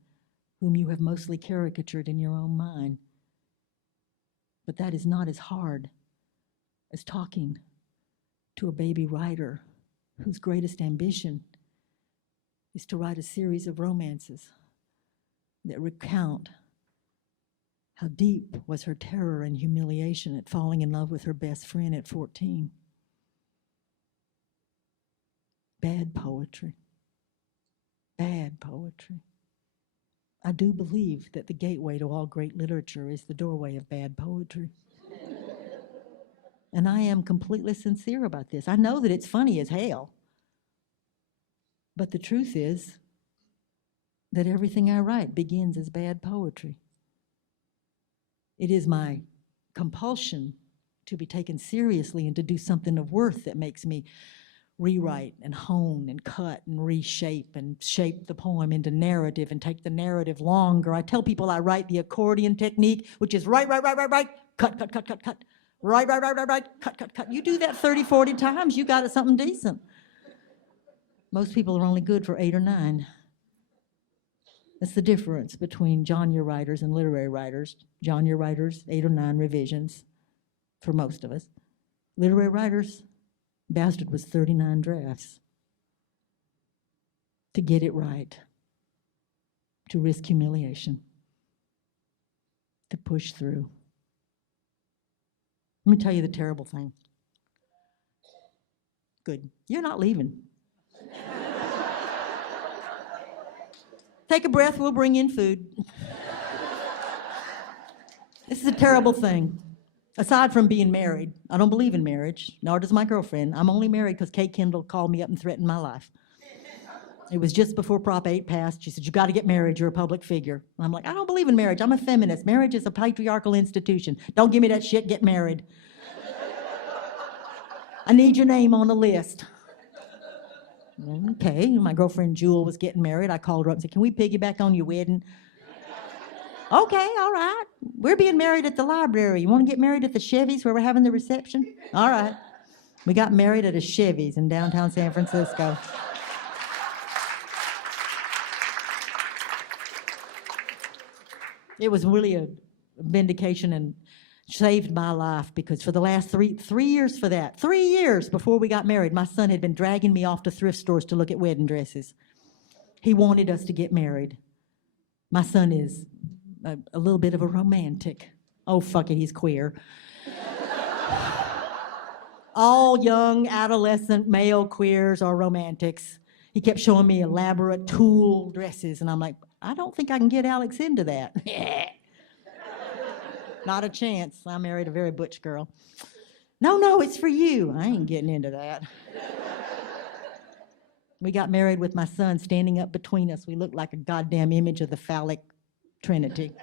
whom you have mostly caricatured in your own mind. But that is not as hard as talking to a baby writer whose greatest ambition is to write a series of romances that recount how deep was her terror and humiliation at falling in love with her best friend at 14. Bad poetry. Bad poetry. I do believe that the gateway to all great literature is the doorway of bad poetry. And I am completely sincere about this. I know that it's funny as hell. But the truth is that everything I write begins as bad poetry. It is my compulsion to be taken seriously and to do something of worth that makes me rewrite and hone and cut and reshape and shape the poem into narrative and take the narrative longer. I tell people I write the accordion technique, which is write, cut, write, cut. You do that 30, 40 times, you got something decent. Most people are only good for 8 or 9. That's the difference between genre writers and literary writers. Genre writers, 8 or 9 revisions for most of us. Literary writers, bastard was 39 drafts to get it right, to risk humiliation, to push through. Let me tell you the terrible thing. Good. You're not leaving. Take a breath, we'll bring in food. This is a terrible thing. Aside from being married, I don't believe in marriage, nor does my girlfriend. I'm only married because Kay Kendall called me up and threatened my life. It was just before Prop 8 passed. She said, you got to get married, you're a public figure. And I'm like, I don't believe in marriage, I'm a feminist. Marriage is a patriarchal institution. Don't give me that shit, get married. I need your name on the list. Okay, my girlfriend Jewel was getting married. I called her up and said, can we piggyback on your wedding? Okay, all right. We're being married at the library. You want to get married at the Chevy's where we're having the reception? All right. We got married at a Chevy's in downtown San Francisco. It was really a vindication and saved my life because for the last three years for that, 3 years before we got married, my son had been dragging me off to thrift stores to look at wedding dresses. He wanted us to get married. My son is a little bit of a romantic. Oh, fuck it, he's queer. All young adolescent male queers are romantics. He kept showing me elaborate tulle dresses, and I'm like, I don't think I can get Alex into that. Not a chance. I married a very butch girl. No, it's for you. I ain't getting into that. We got married with my son standing up between us. We looked like a goddamn image of the phallic trinity.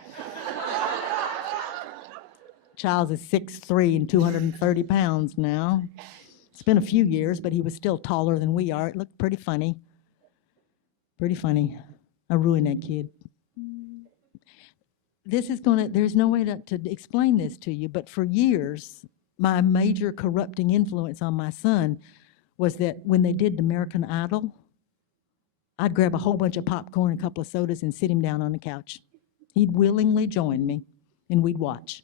Charles is 6'3" and 230 pounds now. It's been a few years, but he was still taller than we are. It looked pretty funny. Pretty funny. I ruined that kid. There's no way to explain this to you, but for years, my major corrupting influence on my son was that when they did American Idol, I'd grab a whole bunch of popcorn and a couple of sodas and sit him down on the couch. He'd willingly join me, and we'd watch.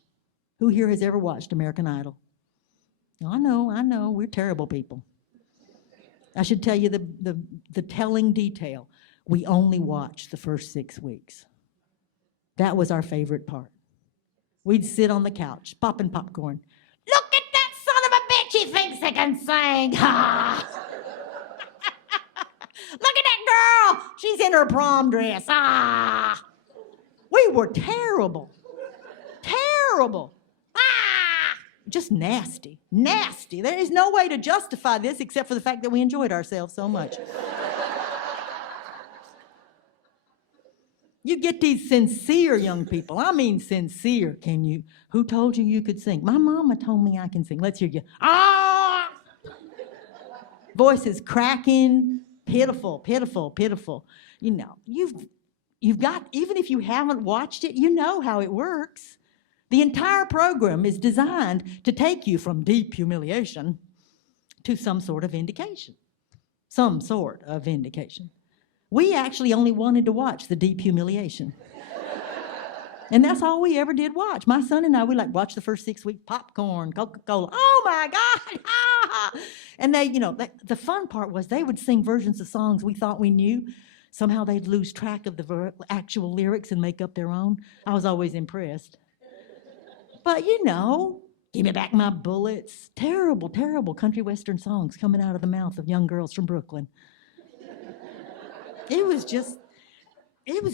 Who here has ever watched American Idol? I know, we're terrible people. I should tell you the telling detail. We only watched the first 6 weeks. That was our favorite part. We'd sit on the couch, popping popcorn. Look at that son of a bitch, he thinks he can sing. Ha! Look at that girl. She's in her prom dress. Ah. We were terrible. Terrible. Ah. Just nasty. Nasty. There is no way to justify this except for the fact that we enjoyed ourselves so much. You get these sincere young people. I mean sincere. Who told you you could sing? My mama told me I can sing. Let's hear you. Ah! Voices cracking, pitiful, pitiful, pitiful. You know, you've got, even if you haven't watched it, you know how it works. The entire program is designed to take you from deep humiliation to some sort of vindication. Some sort of vindication. We actually only wanted to watch the deep humiliation. And that's all we ever did watch. My son and I, we like watch the first 6 weeks, popcorn, Coca-Cola. Oh my God! Ah! And they, the fun part was they would sing versions of songs we thought we knew. Somehow they'd lose track of the actual lyrics and make up their own. I was always impressed. But give me back my bullets. Terrible, terrible country western songs coming out of the mouth of young girls from Brooklyn. It was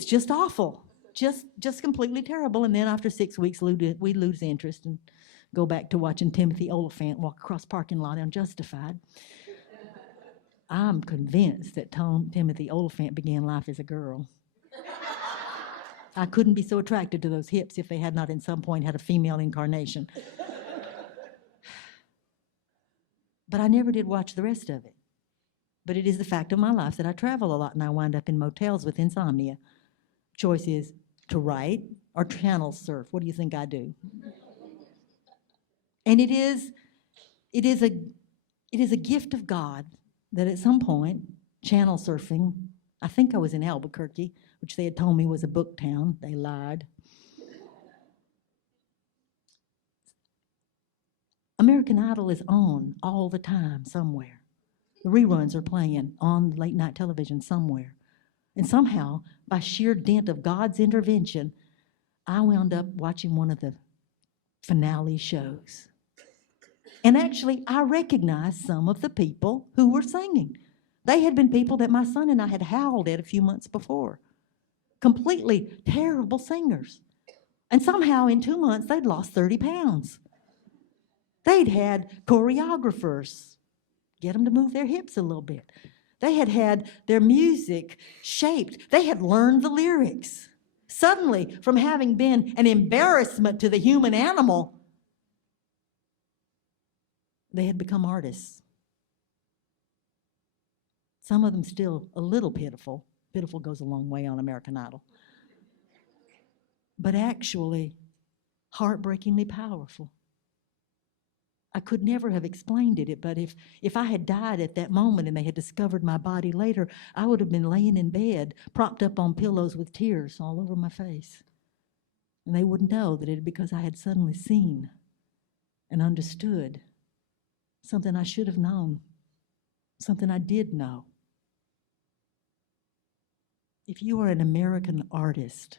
just awful. Just completely terrible. And then after 6 weeks, we lose interest and go back to watching Timothy Oliphant walk across parking lot unjustified. I'm convinced that Timothy Oliphant began life as a girl. I couldn't be so attracted to those hips if they had not at some point had a female incarnation. But I never did watch the rest of it. But it is the fact of my life that I travel a lot and I wind up in motels with insomnia. Choice is to write or channel surf. What do you think I do? And it is a gift of God that at some point, channel surfing, I think I was in Albuquerque, which they had told me was a book town. They lied. American Idol is on all the time somewhere. The reruns are playing on late night television somewhere. And somehow, by sheer dint of God's intervention, I wound up watching one of the finale shows. And actually, I recognized some of the people who were singing. They had been people that my son and I had howled at a few months before. Completely terrible singers. And somehow in 2 months, they'd lost 30 pounds. They'd had choreographers get them to move their hips a little bit. They had had their music shaped. They had learned the lyrics. Suddenly, from having been an embarrassment to the human animal, they had become artists. Some of them still a little pitiful. Pitiful goes a long way on American Idol. But actually, heartbreakingly powerful. I could never have explained it, but if I had died at that moment and they had discovered my body later, I would have been laying in bed, propped up on pillows with tears all over my face. And they wouldn't know that it was because I had suddenly seen and understood something I should have known, something I did know. If you are an American artist,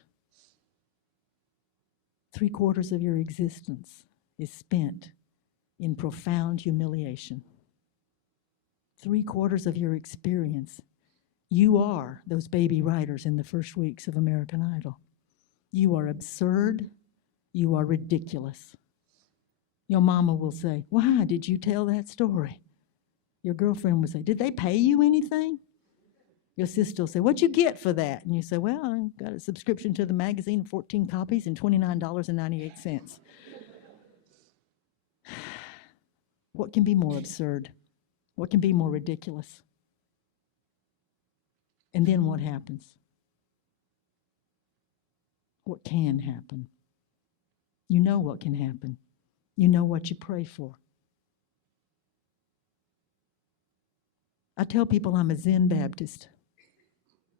3/4 of your existence is spent in profound humiliation. 3/4 of your experience, you are those baby writers in the first weeks of American Idol. You are absurd, you are ridiculous. Your mama will say, "Why did you tell that story?" Your girlfriend will say, "Did they pay you anything?" Your sister will say, "What'd you get for that?" And you say, "Well, I got a subscription to the magazine, 14 copies and $29.98. What can be more absurd? What can be more ridiculous? And then what happens? What can happen? You know what can happen. You know what you pray for. I tell people I'm a Zen Baptist.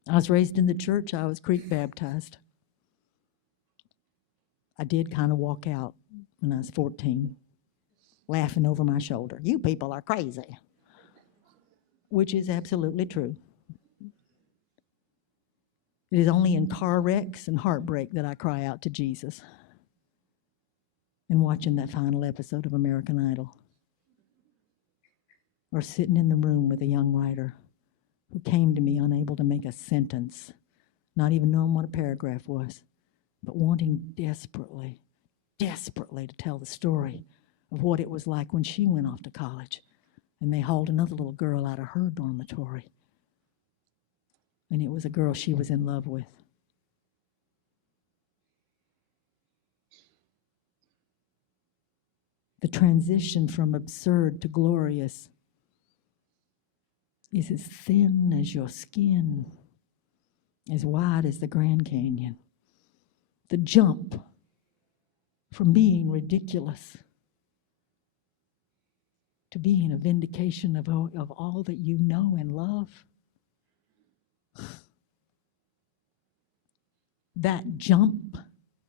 I was raised in the church. I was Creek baptized. I did kind of walk out when I was 14. Laughing over my shoulder. "You people are crazy," which is absolutely true. It is only in car wrecks and heartbreak that I cry out to Jesus. And watching that final episode of American Idol, or sitting in the room with a young writer who came to me unable to make a sentence, not even knowing what a paragraph was, but wanting desperately to tell the story of what it was like when she went off to college and they hauled another little girl out of her dormitory. And it was a girl she was in love with. The transition from absurd to glorious is as thin as your skin, as wide as the Grand Canyon. The jump from being ridiculous to being a vindication of all that you know and love. That jump,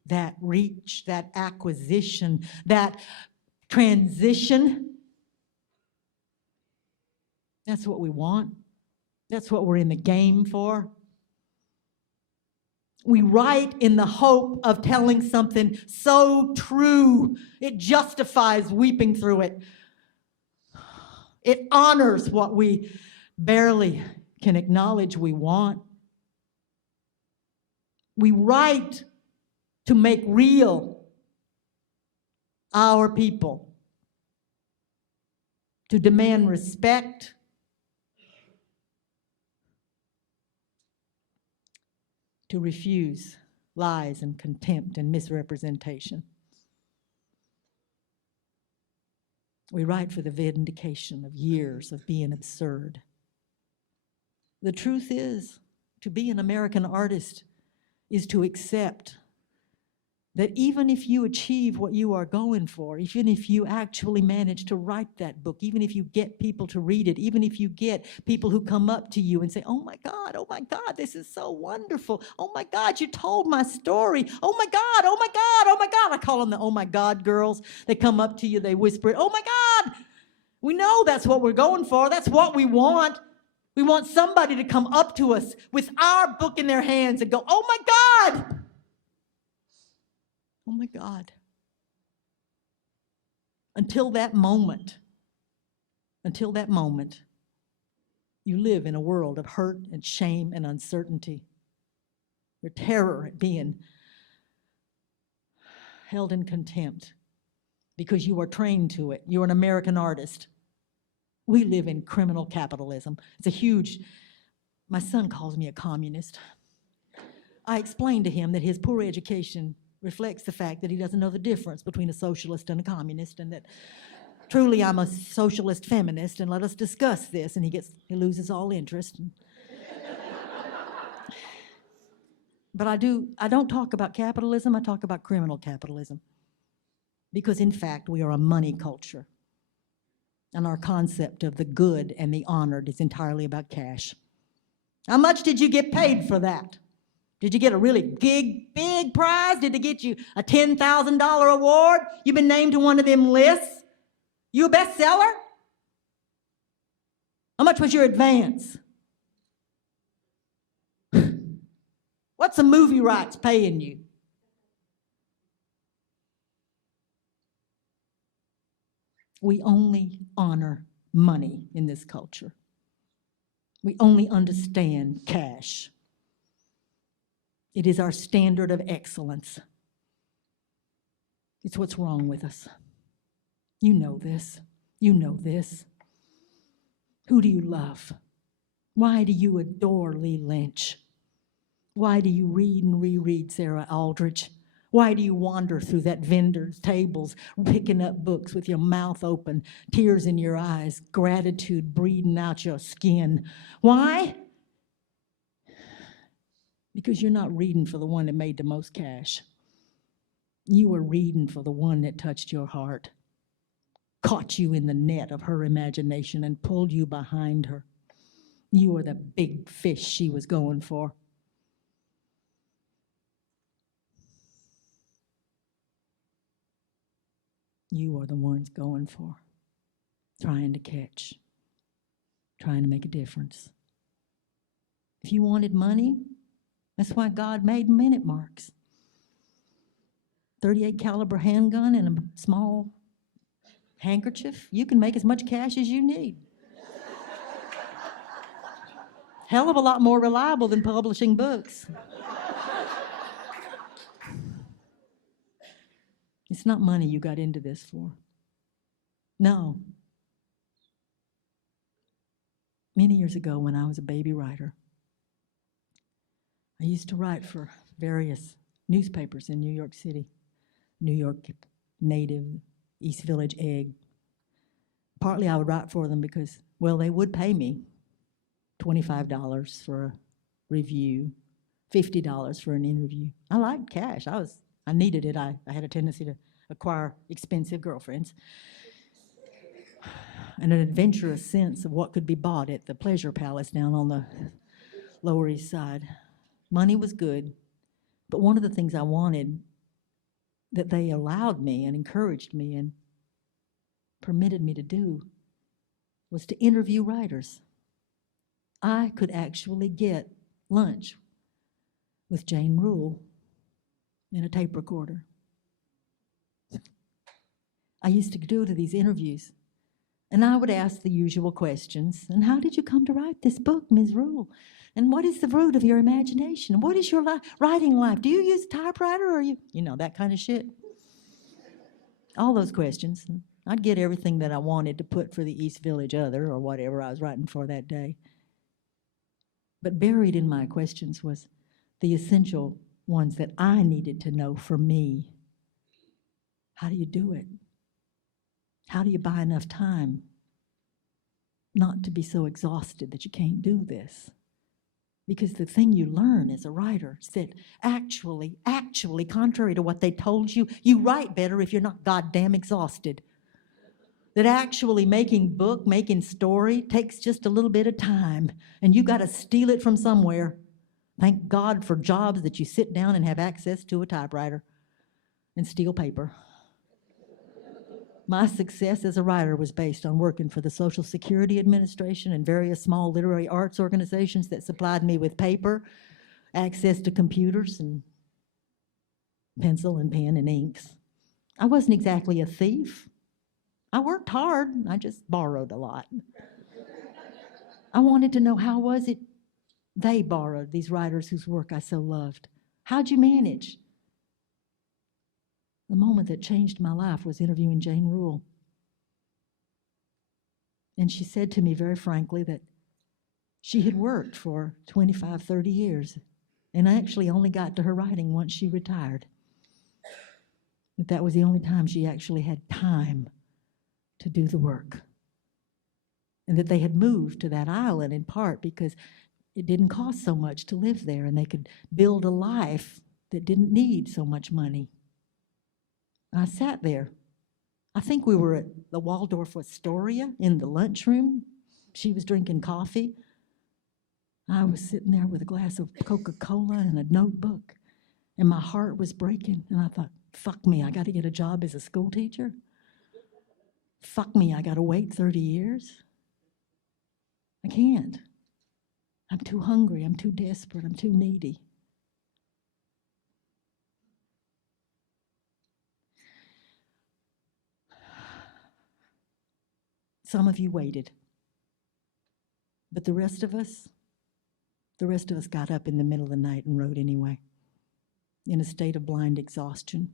that reach, that acquisition, that transition, that's what we want. That's what we're in the game for. We write in the hope of telling something so true, it justifies weeping through it. It honors what we barely can acknowledge we want. We write to make real our people, to demand respect, to refuse lies and contempt and misrepresentation. We write for the vindication of years of being absurd. The truth is, to be an American artist is to accept that even if you achieve what you are going for, even if you actually manage to write that book, even if you get people to read it, even if you get people who come up to you and say, oh my God, this is so wonderful. Oh my God, you told my story. Oh my God, oh my God, oh my God. I call them the oh my God girls. They come up to you, they whisper it, oh my God. We know that's what we're going for. That's what we want. We want somebody to come up to us with our book in their hands and go, oh my God. Oh my God. Until that moment, you live in a world of hurt and shame and uncertainty. Your terror at being held in contempt because you are trained to it. You're an American artist. We live in criminal capitalism. My son calls me a communist. I explained to him that his poor education reflects the fact that he doesn't know the difference between a socialist and a communist, and that truly I'm a socialist feminist, and let us discuss this, and he loses all interest. But I don't talk about capitalism, I talk about criminal capitalism. Because in fact, we are a money culture. And our concept of the good and the honored is entirely about cash. How much did you get paid for that? Did you get a really big prize? Did they get you a $10,000 award? You've been named to one of them lists? You a bestseller? How much was your advance? What's the movie rights paying you? We only honor money in this culture. We only understand cash. It is our standard of excellence. It's what's wrong with us. You know this. You know this. Who do you love? Why do you adore Lee Lynch? Why do you read and reread Sarah Aldrich? Why do you wander through that vendor's tables, picking up books with your mouth open, tears in your eyes, gratitude breathing out your skin? Why? Because you're not reading for the one that made the most cash. You are reading for the one that touched your heart, caught you in the net of her imagination and pulled you behind her. You are the big fish she was going for. You are the ones going for, trying to catch, trying to make a difference. If you wanted money, that's why God made minute marks. 38 caliber handgun and a small handkerchief, you can make as much cash as you need. Hell of a lot more reliable than publishing books. It's not money you got into this for. No. Many years ago, when I was a baby writer, I used to write for various newspapers in New York City. New York Native, East Village Egg. Partly I would write for them because, well, they would pay me $25 for a review, $50 for an interview. I liked cash. I needed it. I had a tendency to acquire expensive girlfriends. And an adventurous sense of what could be bought at the Pleasure Palace down on the Lower East Side. Money was good, but one of the things I wanted that they allowed me and encouraged me and permitted me to do was to interview writers. I could actually get lunch with Jane Rule in a tape recorder. I used to go to these interviews, and I would ask the usual questions. And how did you come to write this book, Ms. Rule? And what is the root of your imagination? What is your writing life? Do you use a typewriter or that kind of shit? All those questions. I'd get everything that I wanted to put for the East Village Other or whatever I was writing for that day. But buried in my questions was the essential ones that I needed to know for me. How do you do it? How do you buy enough time not to be so exhausted that you can't do this? Because the thing you learn as a writer is that actually, contrary to what they told you, you write better if you're not goddamn exhausted. That actually making story takes just a little bit of time, and you got to steal it from somewhere. Thank God for jobs that you sit down and have access to a typewriter and steal paper. My success as a writer was based on working for the Social Security Administration and various small literary arts organizations that supplied me with paper, access to computers, and pencil and pen and inks. I wasn't exactly a thief. I worked hard, I just borrowed a lot. I wanted to know, how was it they borrowed, these writers whose work I so loved? How'd you manage? The moment that changed my life was interviewing Jane Rule. And she said to me very frankly that she had worked for 25, 30 years, and I actually only got to her writing once she retired. That was the only time she actually had time to do the work. And that they had moved to that island in part because it didn't cost so much to live there, and they could build a life that didn't need so much money. I sat there. I think we were at the Waldorf Astoria in the lunchroom. She was drinking coffee. I was sitting there with a glass of Coca-Cola and a notebook, and my heart was breaking. And I thought, fuck me, I got to get a job as a school teacher. Fuck me, I got to wait 30 years. I can't. I'm too hungry, I'm too desperate, I'm too needy. Some of you waited, but the rest of us got up in the middle of the night and wrote anyway, in a state of blind exhaustion.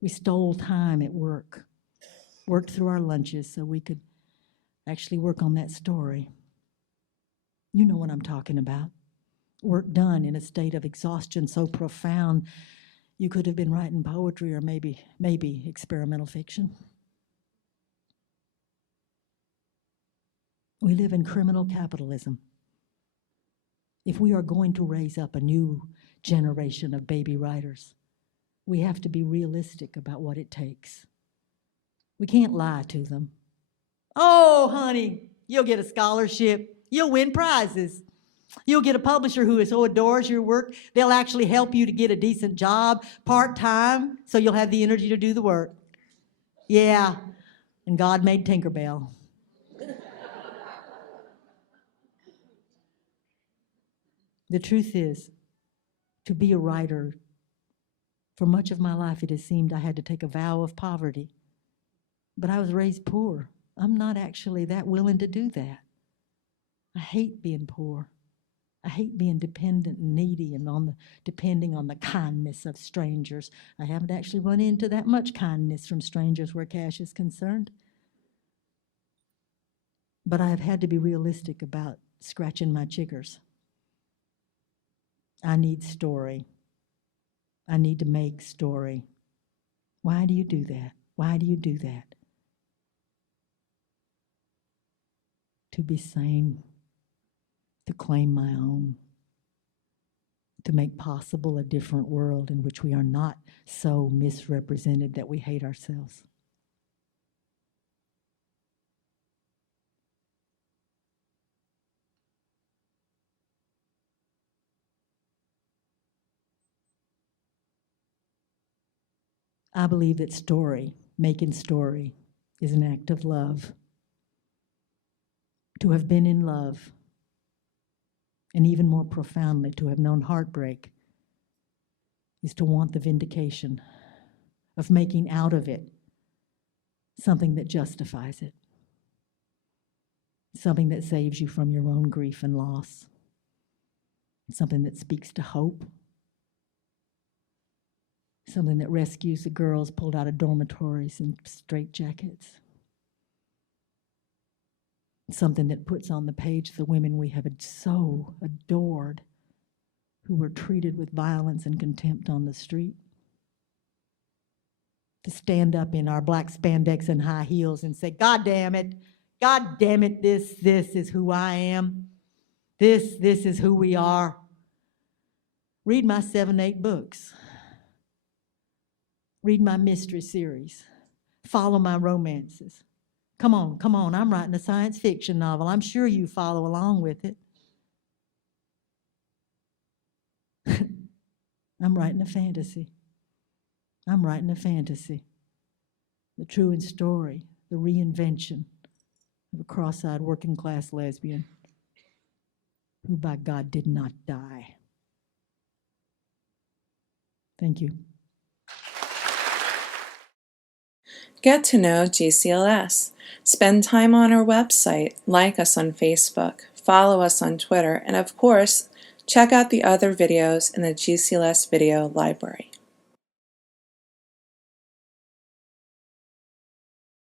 We stole time at work, worked through our lunches so we could actually work on that story. You know what I'm talking about. Work done in a state of exhaustion so profound you could have been writing poetry or maybe experimental fiction. We live in criminal capitalism. If we are going to raise up a new generation of baby writers, we have to be realistic about what it takes. We can't lie to them. Oh, honey, you'll get a scholarship. You'll win prizes. You'll get a publisher who so adores your work, they'll actually help you to get a decent job, part-time, so you'll have the energy to do the work. Yeah, and God made Tinkerbell. The truth is, to be a writer, for much of my life it has seemed I had to take a vow of poverty. But I was raised poor. I'm not actually that willing to do that. I hate being poor. I hate being dependent and needy and depending on the kindness of strangers. I haven't actually run into that much kindness from strangers where cash is concerned. But I have had to be realistic about scratching my chiggers. I need story. I need to make story. Why do you do that? Why do you do that? To be sane, to claim my own, to make possible a different world in which we are not so misrepresented that we hate ourselves. I believe that story, making story, is an act of love. To have been in love, and even more profoundly, to have known heartbreak, is to want the vindication of making out of it something that justifies it, something that saves you from your own grief and loss, something that speaks to hope, something that rescues the girls pulled out of dormitories in straitjackets, something that puts on the page the women we have so adored who were treated with violence and contempt on the street. To stand up in our black spandex and high heels and say, God damn it, this is who I am. This is who we are. Read my 7, 8 books. Read my mystery series. Follow my romances. Come on, I'm writing a science fiction novel. I'm sure you follow along with it. I'm writing a fantasy. The true story, the reinvention of a cross-eyed working class lesbian who by God did not die. Thank you. Get to know GCLS. Spend time on our website, like us on Facebook, follow us on Twitter, and of course, check out the other videos in the GCLS video library.